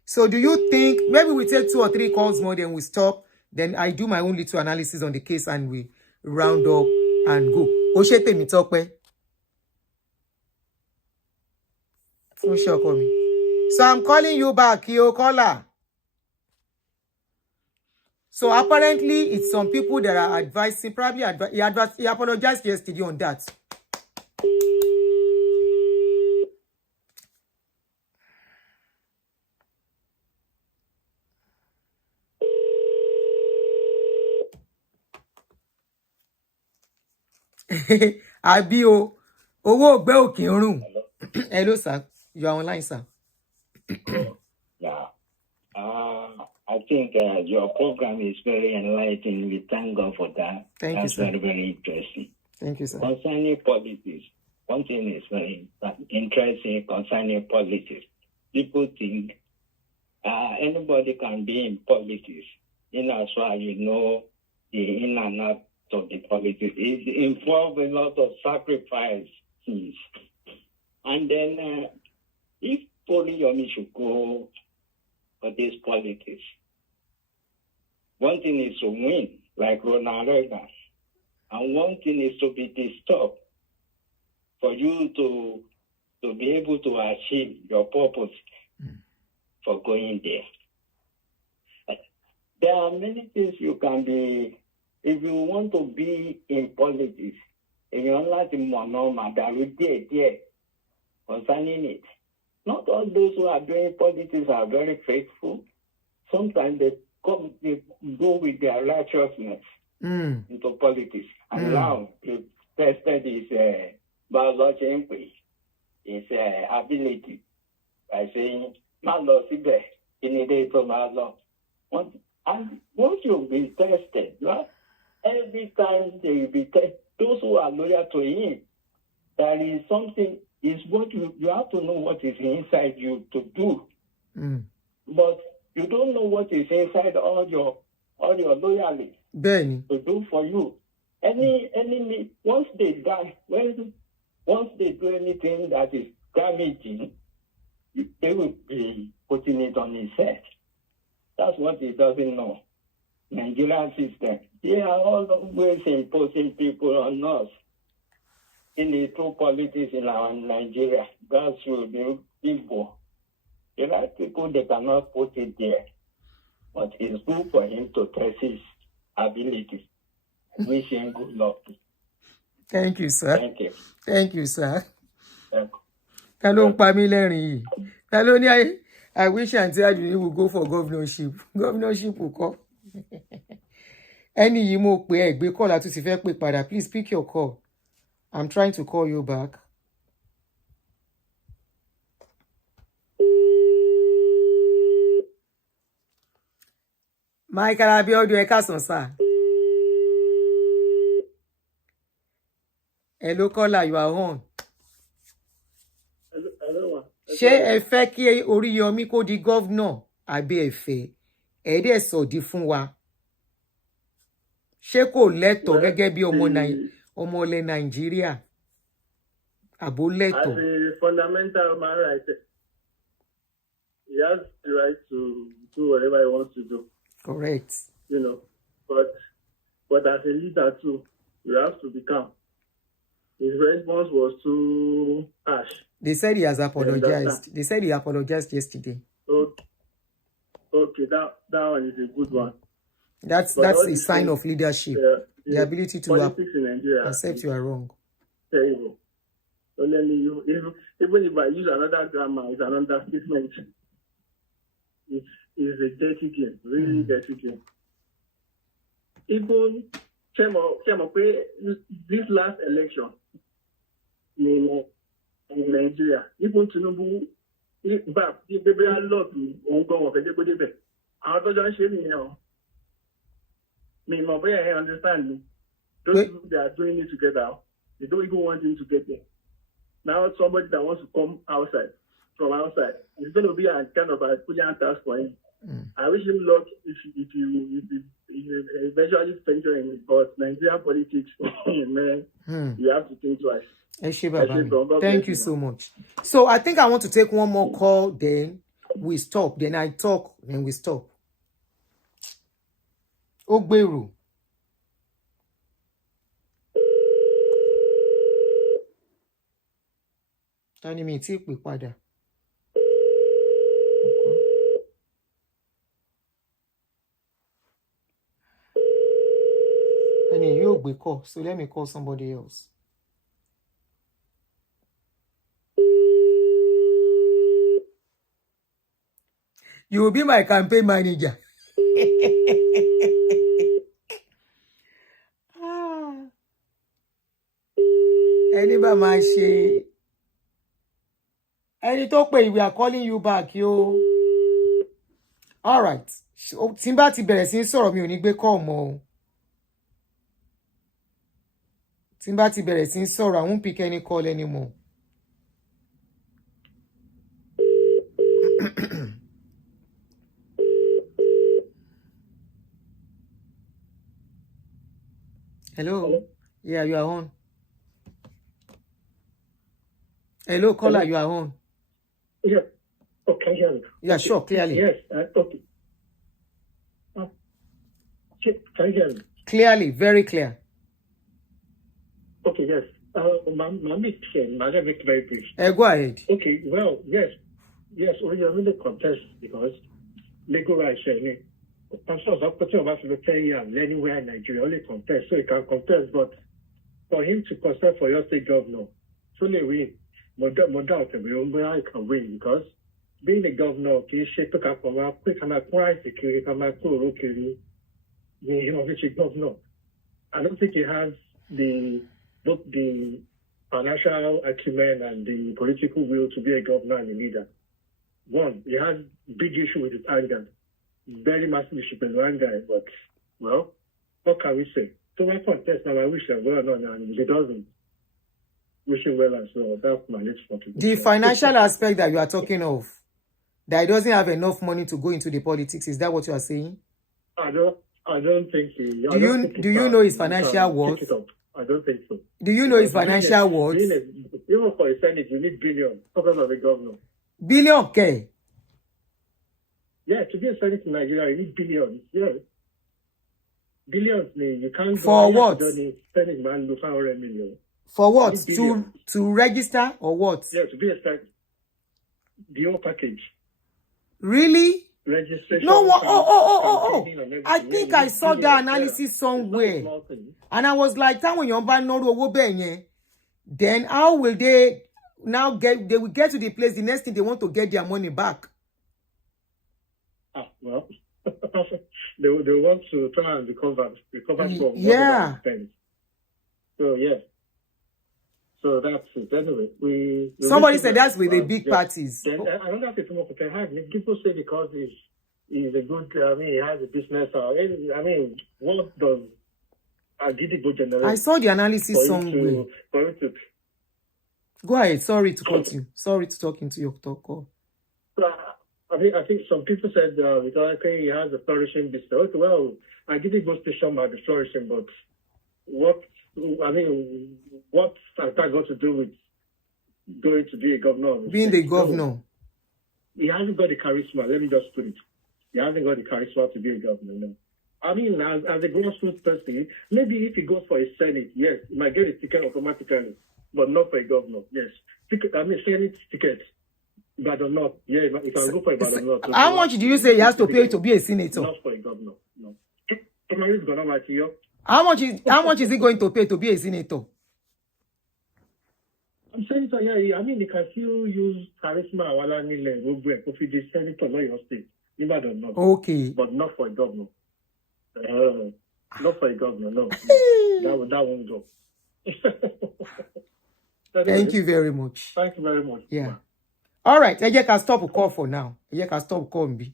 So do you think maybe we take 2 or 3 calls more, then we stop? Then I do my own little analysis on the case and we round up and go. Oshete mi tope. So I'm calling you back, yo caller. So apparently it's some people that are advising, probably he apologized yesterday on that. Abi o owó ògbé òkè run. Hello sir, you are online sir. Yeah. I think your program is very enlightening. We thank God for that. Thank you, sir. That's very, very interesting. Thank you, sir. Concerning politics, one thing is very interesting concerning politics. People think anybody can be in politics. In as far you know the in and out of the politics. It involves a lot of sacrifices. And then if Oriyomi should go for this politics, one thing is to win, like Ronald Reagan, and one thing is to be disturbed for you to be able to achieve your purpose for going there. There are many things you can be, if you want to be in politics, and you're not in Monoma, that will be there concerning it. Not all those who are doing politics are very faithful. Sometimes they go with their righteousness into politics. And now they tested his biology, his ability by saying, "Malo sibe, inide to malo." And once you be tested, right? Every time they will be tested, those who are loyal to him, there is something. Is what you have to know what is inside you to do. But you don't know what is inside all your loyalty to do for you. Once they die, once they do anything that is damaging, they will be putting it on his head. That's what he doesn't know. Nigerian system. They are always imposing people on us. In the true politics in our Nigeria, that's will be people. The right people, they cannot put it there. But it's good for him to test his abilities. Wish him good luck. Thank you, sir. Thank you. Thank you, sir. Thank you. Ta ló ń pa mí lẹ́rìn yìí? Ta ló ní I wish Aunty Ajuni would go for governorship. Governorship will call. Ẹni yìí mo pè ẹ́ gbé call àti ti fẹ́ pè padà. Please pick your call. I'm trying to call you back. Michael Abiodun, ẹ káàsán sir. Hello caller, you are on. Ṣé ẹ fẹ́ kí Oriyomi kó di governor àbí ẹ fẹ́? Ẹ dẹ̀ sọ̀dí fún wa. Ṣé kò lẹ́tọ̀ọ́ gẹ́gẹ́ bí ọmọ ilẹ̀ Nàìjíríà? Àbó lẹ́tọ̀ọ́. As a fundamental human right, he has the right to do whatever he wants to do. Correct. You know, but as a leader too, you have to be calm. His response was too harsh. They said he has apologized. They said he apologized yesterday. Okay, that one is a good one. That's a sign of leadership. The ability to politics in Nigeria accept you are wrong. Terrible. Even if I use another grammar, it's an understatement. It's a dirty game, really dirty game. Even this last election in Nigeria, even Tinubu, but the baby a lot won't go off. How do you share me now? Me, my boy, I understand me. Those people they are doing it together, they don't even want him to get there. Now somebody that wants to come from outside, it's going to be a kind of a brilliant task for him. I wish him luck if you eventually venture in it. But Nigerian politics, man, you have to think twice. Thank you so much. So I think I want to take one more call, then we stop. Then I talk, then we stop. Ogberu. Tani mi ti pè padà. Tani yóò gbé call, so let me call somebody else. You will be my campaign manager. Ẹni bá máa ṣe. Ẹni tó pè, we are calling you back, yo. All right. Tí n bá ti bẹ̀rẹ̀ sí sọ̀rọ̀ mi ò ní gbé call mọ́ o. Tí n bá ti bẹ̀rẹ̀ sí sọ̀rọ̀, I won't pick any call anymore. Hello? Yeah, you are on. Hello, caller, you are on. Yeah. Okay, yeah. Yeah, sure, clearly. Yes, okay. Can you hear me? Clearly, very clear. Okay, yes. My make very brief. Go ahead. Okay, well, yes. Yes, Oriyomi the contest because legal rights. I'm sure that's putting about to the years anywhere in Nigeria only contest, so he can contest, but for him to contest for your state governor, so they win. More doubt I can win because being the governor, he shape up from a quick and a quiet security, and a cool governor. I don't think he has both the financial acumen and the political will to be a governor and a leader. One, he has big issue with his anger. Very massive issue with his anger, but, well, what can we say? So my contest now, I wish him well, and if he doesn't, wish him well as well. That's my next contribution. The financial aspect that you are talking of, that he doesn't have enough money to go into the politics, is that what you are saying? I don't think he... Do you know his financial worth? I don't think so. Do you know his financial worth? Even for a Senate, you need billions. Talk about the governor. Billion K? Yeah, to be a Senate in Nigeria, you need billions. Yeah. Billions, you can't... For what? Senate man, 500 million. For what? To register or what? Yeah, to be a Senate. The whole package. Really? registration. No, campaigning and I everything. think Yeah, I saw yeah, the analysis It's not a somewhere. small thing. And I was like, when you're then how will they now they will get to the place, the next thing they want to get their money back. Well, they want to try and recover from Yeah. what they spent. So, yeah. So that's it. Anyway, we Somebody said that's with the big parties. Then I don't have to come up with people say because he's a good, he has a business. What does Agidigbo generate? I saw the analysis somewhere. Go ahead. Sorry to cut you. Sorry to talk into your talk call. I think some people said because he has a flourishing business. Okay, well, Agidigbo station might be flourishing, but what has that got to do with going to be a governor? Being the governor. He hasn't got the charisma. Let me just put it. He hasn't got the charisma to be a governor. No. As a grassroots person, maybe if he goes for a Senate, yes, he might get a ticket automatically, but not for a governor. Yes. Senate ticket. But not. Yeah, if I go for a governor. How much do you say he has to pay to be a senator? Not for a governor. No. How much is he going to pay to be a senator? I'm saying so, yeah. They can still use charisma if he is senator, not your state. Okay. But not for a governor. Not for a governor, no. that won't go. Thank you very much. Thank you very much. Yeah. All right. I can stop a call for now. I can stop calling.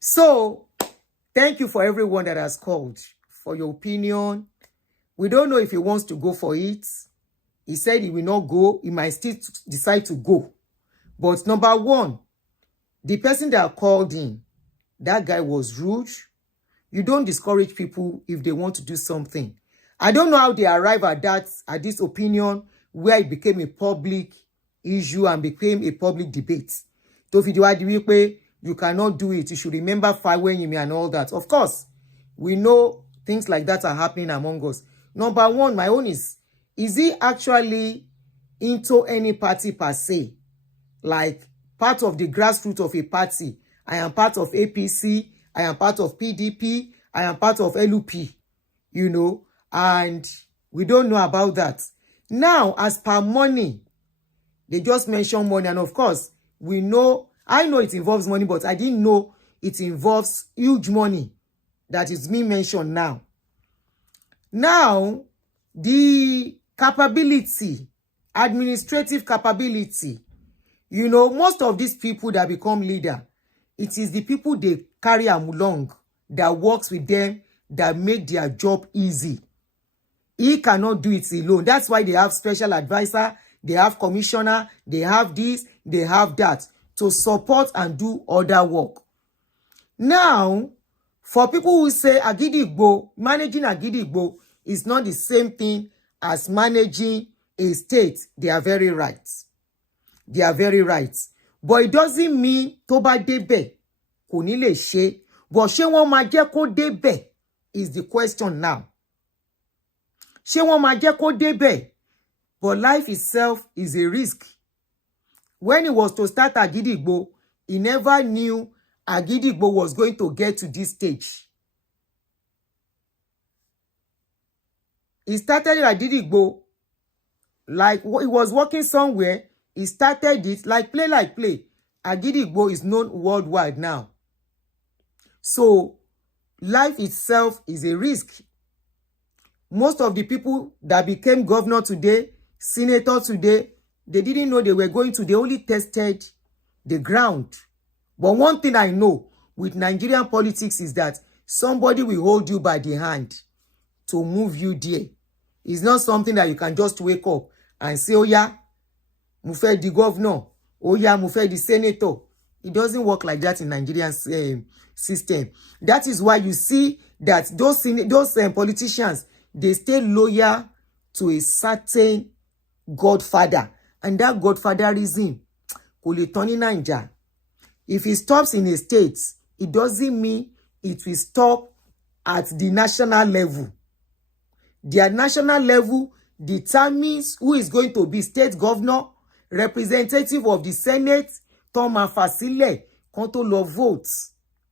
So, thank you for everyone that has called for your opinion. We don't know if he wants to go for it. He said he will not go. He might still decide to go. But number one, the person that called in, that guy was rude. You don't discourage people if they want to do something. I don't know how they arrive at this opinion where it became a public issue and became a public debate. So if you cannot do it, you should remember Fawenyi and all that. Of course, we know things like that are happening among us. Number one, my own is he actually into any party per se? Like part of the grassroots of a party. I am part of APC. I am part of PDP. I am part of LUP. And we don't know about that. Now, as per money, they just mention money. And of course, I know it involves money, but I didn't know it involves huge money that is being mentioned now. Now, the capability, administrative capability, most of these people that become leader, it is the people they carry them along that works with them that make their job easy. He cannot do it alone. That's why they have special advisor, they have commissioner, they have this, they have that to support and do other work. Now, for people who say Agidigbo, managing Agidigbo is not the same thing as managing a state, they are very right. They are very right. But it doesn't mean Toba Debe kò ní lè ṣe. But ṣé wọ́n máa jẹ́ kó débẹ̀ is the question now. Ṣé wọ́n máa jẹ́ kó débẹ̀? But life itself is a risk. When he was to start Agidigbo, he never knew Agidigbo was going to get to this stage. He started Agidigbo like he was working somewhere. He started it like play. Agidigbo is known worldwide now. So, life itself is a risk. Most of the people that became governor today, senator today, they didn't know they were going to. They only tested the ground. But one thing I know with Nigerian politics is that somebody will hold you by the hand to move you there. It's not something that you can just wake up and say, oh yeah, mo fẹ́ di governor. Oh yeah, mo fẹ́ di senator. It doesn't work like that in Nigerian system. That is why you see that those politicians, they stay loyal to a certain godfather. And that godfatherism, kò lè tán ní Naija. If it stops in a state, it doesn't mean it will stop at the national level. The national level determines who is going to be state governor, representative of the Senate, tó máa fà sílẹ̀ kán tó lọ vote.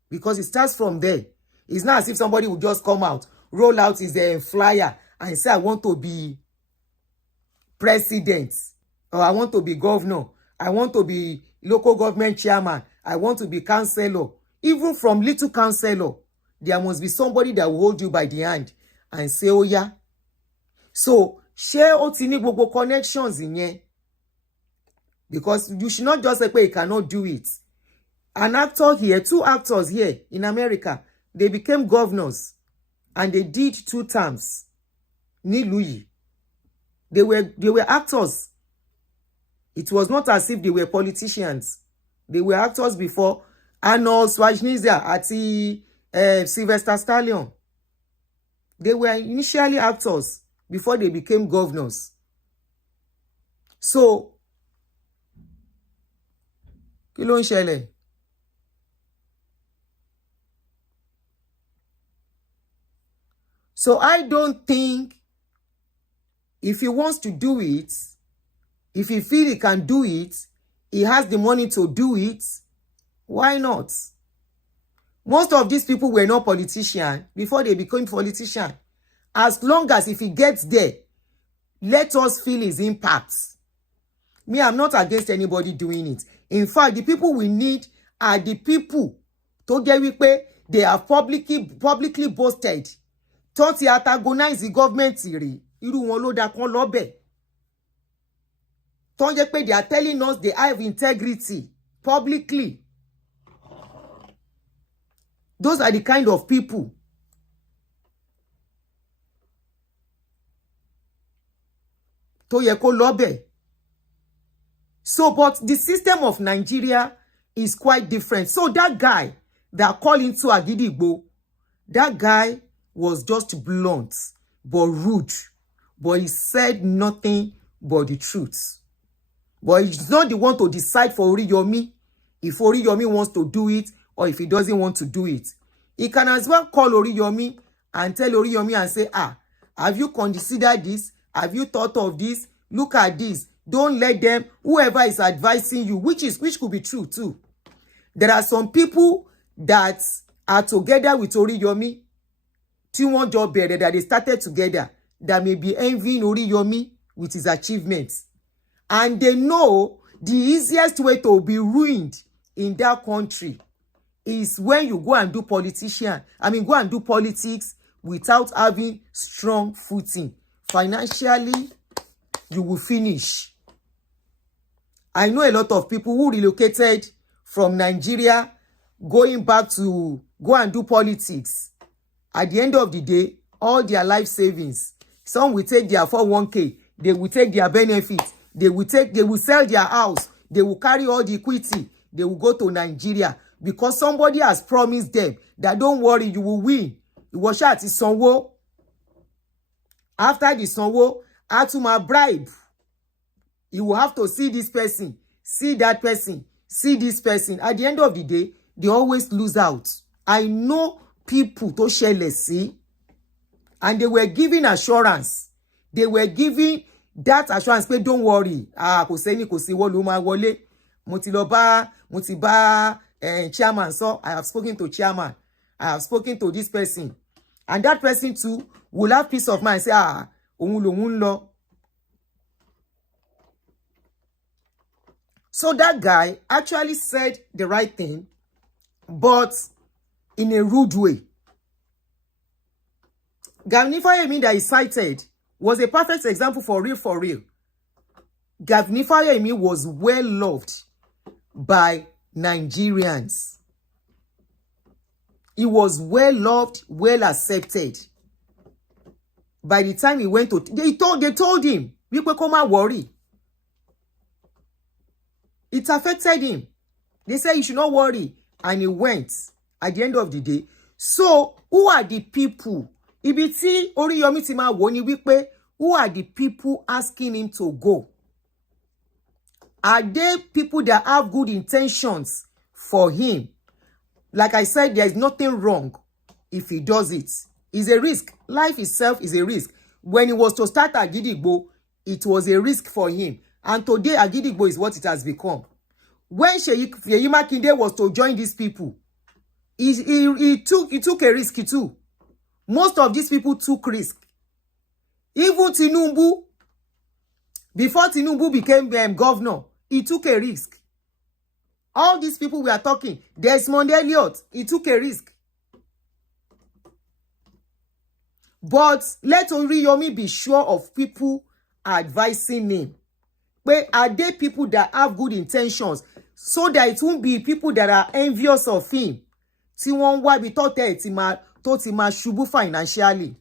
because it starts from there. It's not as if somebody will just come out, roll out his flyer and say, I want to be president, or I want to be governor, I want to be local government chairman, I want to be councillor. Even from little councillor, there must be somebody that will hold you by the hand and say, oh yeah. So, share otini gbogbo connections in here. Because you should not just say, you cannot do it. An actor here, 2 actors here in America, they became governors and they did 2 terms. Ni Louis. They were actors. It was not as if they were politicians. They were actors before. Arnold Schwarzenegger àti Sylvester Stallone. They were initially actors before they became governors. So, kí ló ń ṣẹlẹ̀? So I don't think if he wants to do it, if he feels he can do it, he has the money to do it, why not? Most of these people were not politicians before they became politicians. As long as if he gets there, let us feel his impact. Me, I'm not against anybody doing it. In fact, the people we need are the people to get wípé they have publicly boasted. Tó ti antagonize the government rí, irú wọn ló dá kan lọ́bẹ̀. Tó jẹ́ pé they are telling us they have integrity publicly. Those are the kind of people. Tó yẹ kó lọ́bẹ̀. So, but the system of Nigeria is quite different. So that guy that called into Agidigbo, that guy was just blunt, but rude. But he said nothing but the truth. But he's not the one to decide for Oriyomi if Oriyomi wants to do it or if he doesn't want to do it. He can as well call Oriyomi and tell Oriyomi and say, have you considered this? Have you thought of this? Look at this. Don't let them, whoever is advising you, which could be true too. There are some people that are together with Oriyomi, that they started together, that may be envying Oriyomi with his achievements. And they know the easiest way to be ruined in that country is when you go and do go and do politics without having strong footing. Financially, you will finish. I know a lot of people who relocated from Nigeria going back to go and do politics. At the end of the day, all their life savings, some will take their 401k, they will take their benefits, they will sell their house, they will carry all the equity, they will go to Nigeria because somebody has promised them that don't worry, you will win. It was shot is Sanwo. After the Sanwo, Atuma bribe. You will have to see this person, see that person, see this person. At the end of the day, they always lose out. I know people to share see, and they were giving assurance. They were giving that assurance. But don't worry. Kò sẹ́ni kò sí wọ́n ló máa wọlé. Mo ti bá chairman. So I have spoken to chairman. I have spoken to this person, and that person too will have peace of mind. Say òun lòun lọ. So that guy actually said the right thing, but in a rude way. Gani Fayemi that he cited was a perfect example for real. Gani Fayemi was well loved by Nigerians. He was well loved, well accepted. By the time he went to, they told him, "We come worry." It affected him. They said you should not worry. And he went at the end of the day. So, who are the people? Ibiti Oriyomi ti ma wo ni wípé, who are the people asking him to go? Are they people that have good intentions for him? Like I said, there is nothing wrong if he does it. It's a risk. Life itself is a risk. When he was to start Agidigbo, it was a risk for him. And today, Agidigbo is what it has become. When Seyi Makinde was to join these people, he took a risk too. Most of these people took risk. Even Tinubu, before Tinubu became governor, he took a risk. All these people we are talking, Desmond Elliot, he took a risk. But let Oriyomi be sure of people advising him. But are they people that have good intentions so that it won't be people that are envious of him? Tí wọ́n wá bí tó ti máa ṣubú financially.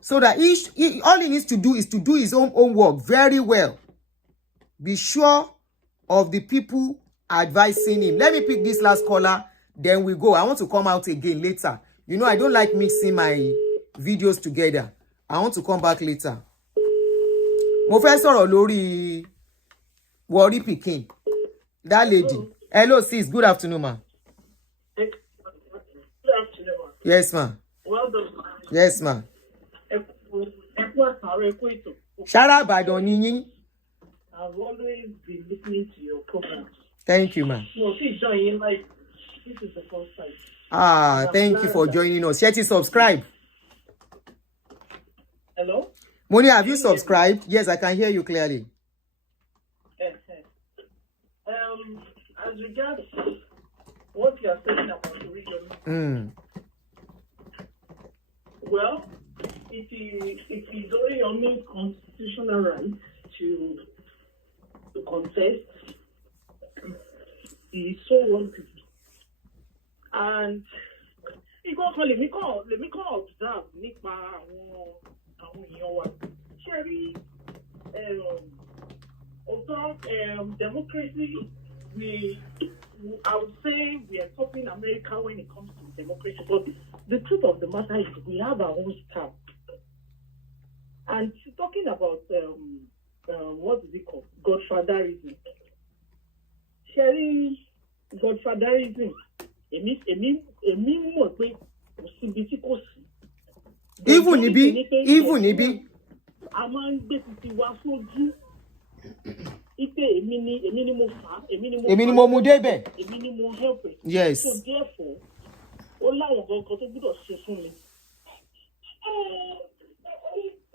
So that all he needs to do is to do his own work very well. Be sure of the people advising him. Let me pick this last caller, then we go. I want to come out again later. You know, I don't like mixing my videos together. I want to come back later. Mo fẹ́ sọ̀rọ̀ lórí Warri Pikin. That lady. Hello, sis. Good afternoon, ma. Good afternoon. Yes, ma. Well done. Yes, ma. Shara Badon Nini. I've always been listening to your programs. Thank you, ma. No, please join in. Like, this is the first time. Thank you for joining us. Yet you subscribe. Hello? Moni, have you subscribed? Yes, I can hear you clearly. As regards what you are saying about Oriyomi, well, it is Oriyomi's constitutional right to contest. He so wanted. And let me observe nípa àwọn èèyàn wa. Sherry, democracy, I would say we are topping America when it comes to democracy. But the truth of the matter is we have our own stamp. And talking about what is it called? Godfatherism. Sherry, Godfatherism. Even Ibi. A máa ń gbé títí wá sójú. Ipe èmi ni mo fà, èmi ni mo mú débẹ̀. Èmi ni mo help it. Yes. So therefore, ó láwọn gangan tó gbọ́dọ̀ ṣe fún mi.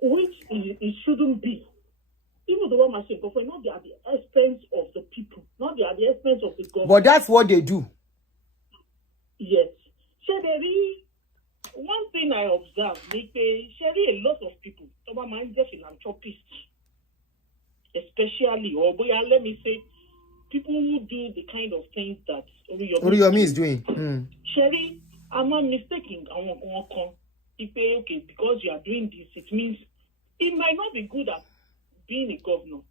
Which it shouldn't be. Even the one machine, but not at the expense of the people, not at the expense of the government. But that's what they do. Yes. Sherry, one thing I observed, Sherry, a lot of people, philanthropists, especially, or let me say, people who do the kind of things that Oriyomi is doing. Sherry, I'm not mistaken. Okay, because you are doing this, it means it might not be good at being a governor,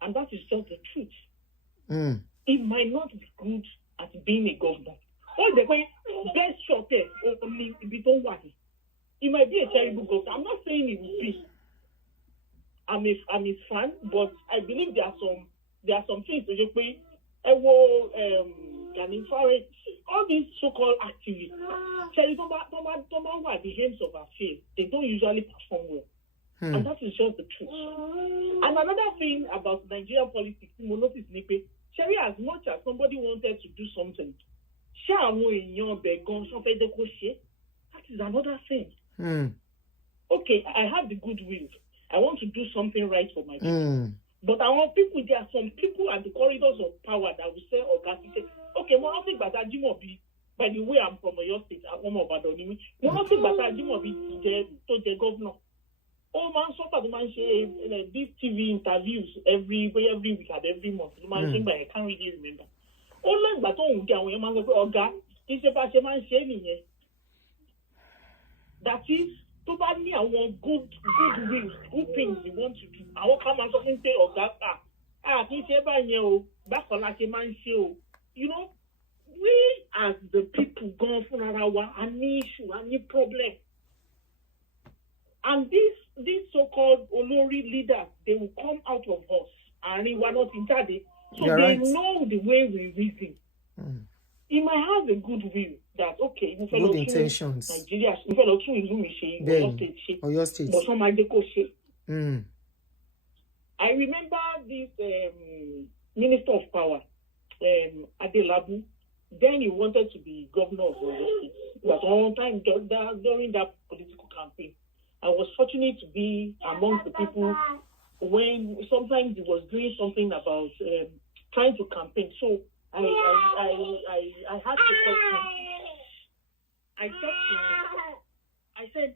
and that is just the truth. It might not be good at being a governor. All the way, best shot only it might be a terrible governor. I'm not saying it will be. I'm his fan, but I believe there are some things to just pay. All these so-called activists, at the hands of affairs, they don't usually perform well. And that is just the truth. And another thing about Nigerian politics, you notice, Sherry, as much as somebody wanted to do something, that is another thing. Okay, I have the goodwill. I want to do something right for my people. But I want people, there are some people at the corridors of power that will say, okay, more nothing but Ajimobi. By the way, I'm from your state, I'm from Badonimi. More nothing but Ajimobi to the governor. Oh man, so far the man say these TV interviews every week and every month. The man saying, but I can't really remember. Only but on the man say, Oga, it's a man saying that is to buy me I want good things you want to do. I will come and something say, Oga, he say by you, back on like a man show. You know, we as the people going for an issue, any problem. And these so-called Olori leaders, they will come out of us. And we are not in charge. So You're they right. know the way we reason. He might have a good will that, okay, we Good intentions. Nigeria, we fellow two in Or your state. but some might go shape. Mm. I remember this Minister of Power, Adelabu, then he wanted to be governor of Oyo State. But one time during that political campaign, I was fortunate to be among the people when sometimes he was doing something about trying to campaign. So I had to talk to him. I talked to him. I said,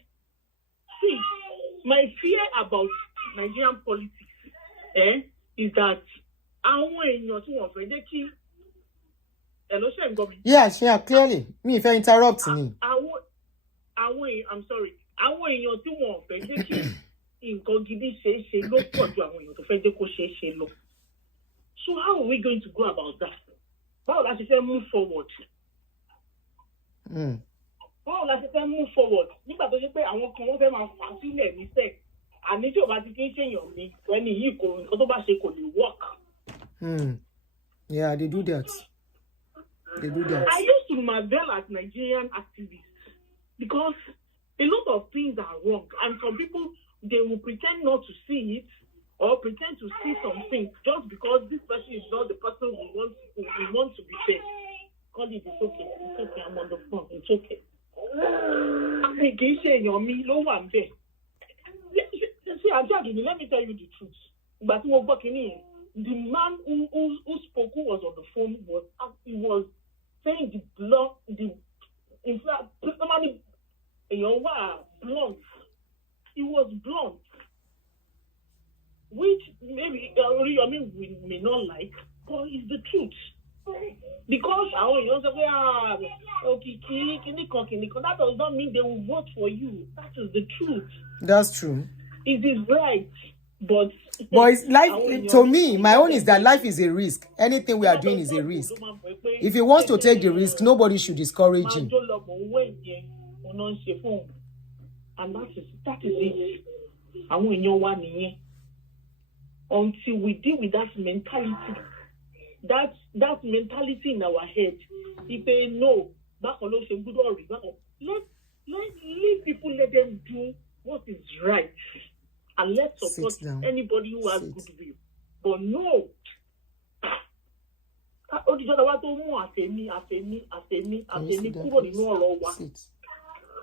see, my fear about Nigerian politics is that yeah, clearly. Me, if I interrupt me. I'm sorry. Àwọn èèyàn tí wọ́n fẹ́ jẹ́ kí nǹkan gidi ṣe ló pọ̀ ju àwọn èèyàn tó fẹ́ jẹ́ kó ṣe lọ. So how are we going to go about that? Báwo la ṣe fẹ́ move forward? Báwo la ṣe fẹ́ move forward? Nígbà tó ṣe pé àwọn kan wọ́n fẹ́ máa fà sílẹ̀ ní sẹ́ẹ̀. Àní tí ò bá ti kí ń ṣèyàn mi, ẹni yìí kò nǹkan tó bá ṣe kò lè work. Yeah, they do that. They do that. I used to marvel at Nigerian activists because a lot of things are wrong, and some people, they will pretend not to see it or pretend to see some things just because this person is not the person we want to be fair. Call it, it's okay, I'm on the phone, it's okay. See, let me tell you the truth. But the man who spoke, who was on the phone, was saying in fact, somebody, blunt. It was blunt, which maybe Oriyomi may not like, but it's the truth. Because that does not mean they will vote for you. That is the truth. That's true. It is right, but it's life. To me, my own is that life is a risk. Anything we are doing is a risk. If he wants to take the risk, nobody should discourage him. And that is it. Until we deal with that mentality, that mentality in our head, if they know back on those good or let people, let them do what is right, and let's support anybody who has goodwill. But no.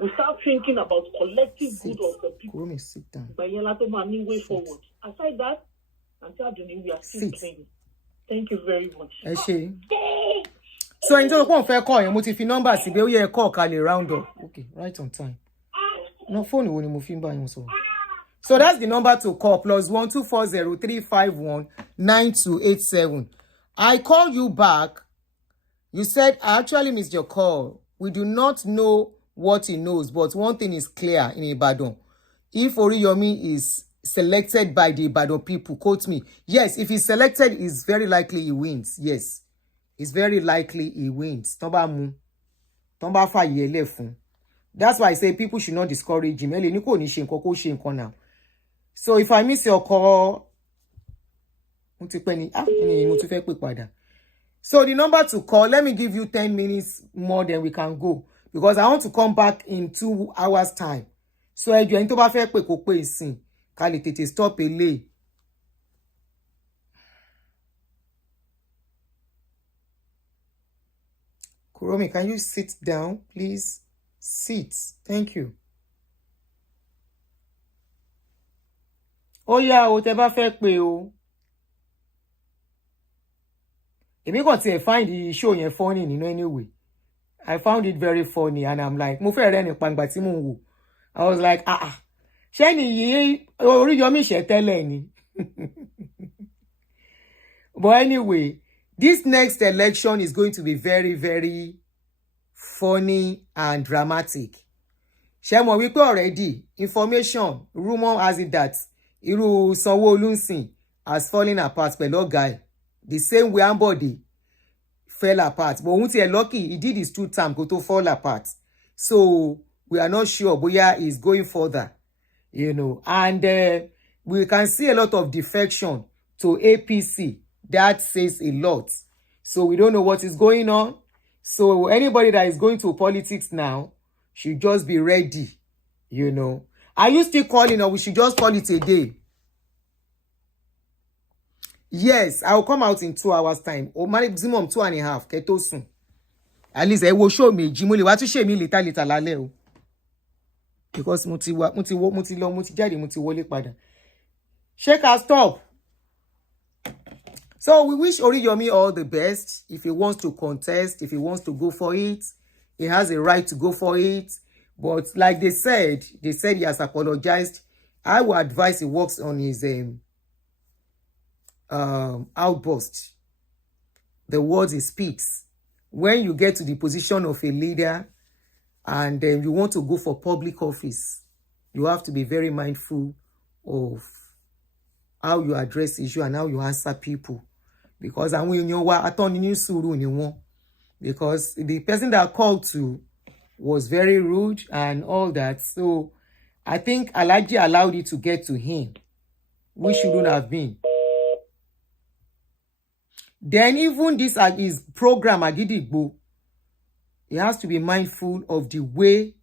We start thinking about collective good of the people. Sit down. Way forward. Aside that, we are still playing. Thank you very much. So in total, one fair call, you must fi number si be o ye call ka le round up. Okay, right on time. No phone wo ni mo fi ba yin so. So that's the number to call, +12403519287. 9287. I call you back. You said I actually missed your call. We do not know what he knows, but one thing is clear in Ibadan. If Oriyomi is selected by the Ibadan people, quote me. Yes, if he's selected, it's very likely he wins. Yes, it's very likely he wins. That's why I say people should not discourage him. So if I miss your call, so the number to call, let me give you 10 minutes more, then we can go. Because I want to come back in 2 hours time. So if you're into stop a lay. Kuromi, can you sit down, please? Sit. Thank you. Oh yeah, whatever fake pay o. If you got to find the show you're funny in any way. I found it very funny, and I'm like, I was like, But anyway, this next election is going to be very, very funny and dramatic. Shemo, we already information, rumor has it that Iru Sanwo-Olu has fallen apart, but guy, the same way Ambody fell apart. But once you're lucky, he did his 2 terms go to fall apart. So we are not sure, but yeah, he's going further, and we can see a lot of defection to APC. That says a lot. So we don't know what is going on. So anybody that is going to politics now should just be ready, Are you still calling, or we should just call it a day? Yes, I will come out in 2 hours time, or maximum 2.5. Keto soon. At least ẹ wo show méjì mo lè wá tún ṣe mí later lálẹ́ o. Because mo ti jáde mo ti wọlé padà. Shake her stop. So we wish Oriyomi all the best. If he wants to contest, if he wants to go for it, he has a right to go for it. But like they said he has apologized. I would advise he works on his outburst. The words he speaks. When you get to the position of a leader and you want to go for public office, you have to be very mindful of how you address issue and how you answer people. Because because the person that called to was very rude and all that. So I think Alhaji allowed it to get to him, which shouldn't have been. Then even this his program Agidigbo, he has to be mindful of the way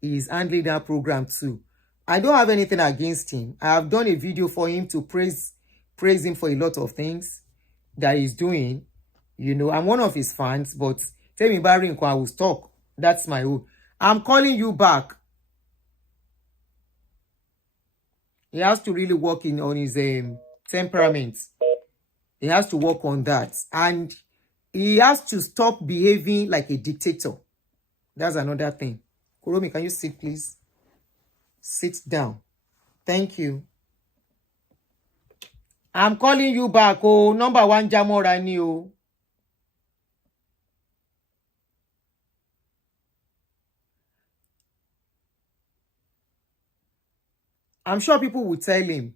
he is handling that program too. I don't have anything against him. I have done a video for him to praise him for a lot of things that he's doing. You know, I'm one of his fans, but tell me Barry, I will stop. That's my own. I'm calling you back. He has to really work on his temperament. He has to work on that. And he has to stop behaving like a dictator. That's another thing. Kuromi, can you sit, please? Sit down. Thank you. I'm calling you back. Oh, number 1 Jamorani. Oh. I'm sure people will tell him.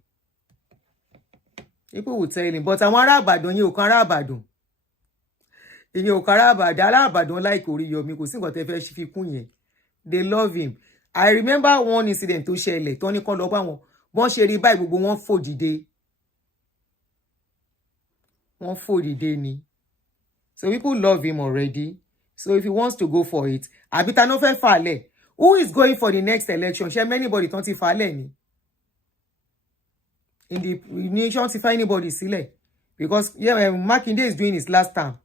People will tell him, but àwọn ará Ìbàdàn yín ò kan ará Ìbàdàn. Ìyẹn ò kan ará Ìbàdàn, ará Ìbàdàn like Oriyomi, kò sí nǹkan tẹ́ fẹ́ fi kún yẹn. They love him. I remember one incident tó ṣẹlẹ̀, tó ní kán lọ bá wọn. Wọ́n ṣe rí báyìí gbogbo wọn fò dìde. Wọ́n fò dìde ni. So people love him already. So if he wants to go for it, àbí ta ló fẹ́ fàlẹ̀. Who is going for the next election? Ṣé anybody tán ti fàlẹ̀ ni? In the nation, to find anybody sílẹ̀, because Makinde is doing his last term.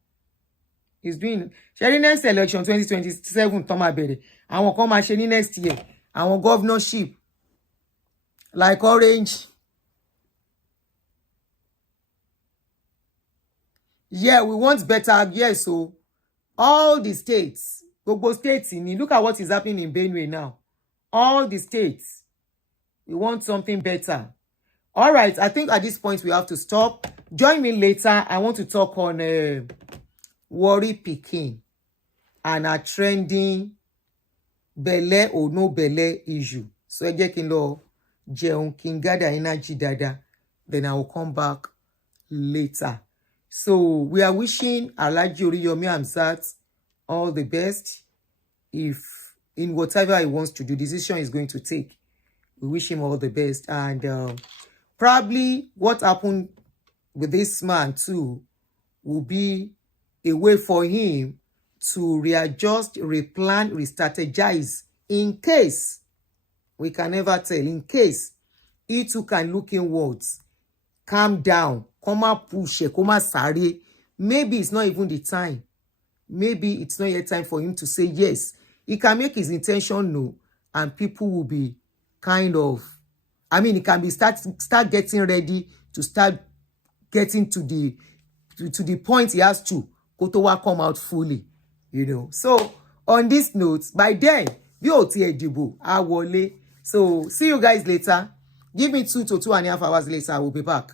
He's doing sharing next election 2027 tó máa bẹ̀rẹ̀. Àwọn kan máa ṣe ní next year. Àwọn governorship like Orange. Yeah, we want better. Yes, so all the states, gbogbo states look at what is happening in Benue now. All the states, we want something better. All right, I think at this point we have to stop. Join me later. I want to talk on Worry Pikin and a trending belle or no belle issue. So I get in law, Jeon King gather energy dada. Then I will come back later. So we are wishing Alhaji Oriyomi Hamzat all the best. If in whatever he wants to do, decision is going to take, we wish him all the best. And probably what happened with this man too will be a way for him to readjust, replan, re-strategize in case, we can never tell, in case he too can look inwards, calm down, come up, push, come up, sorry. Maybe it's not even the time. Maybe it's not yet time for him to say yes. He can make his intention known and people will be kind of, he can be start getting ready to start getting to the point he has to Kotowa come out fully, you know. So on this note, by then, Agidigbo Awole. So see you guys later. Give me 2 to 2.5 hours later. I will be back.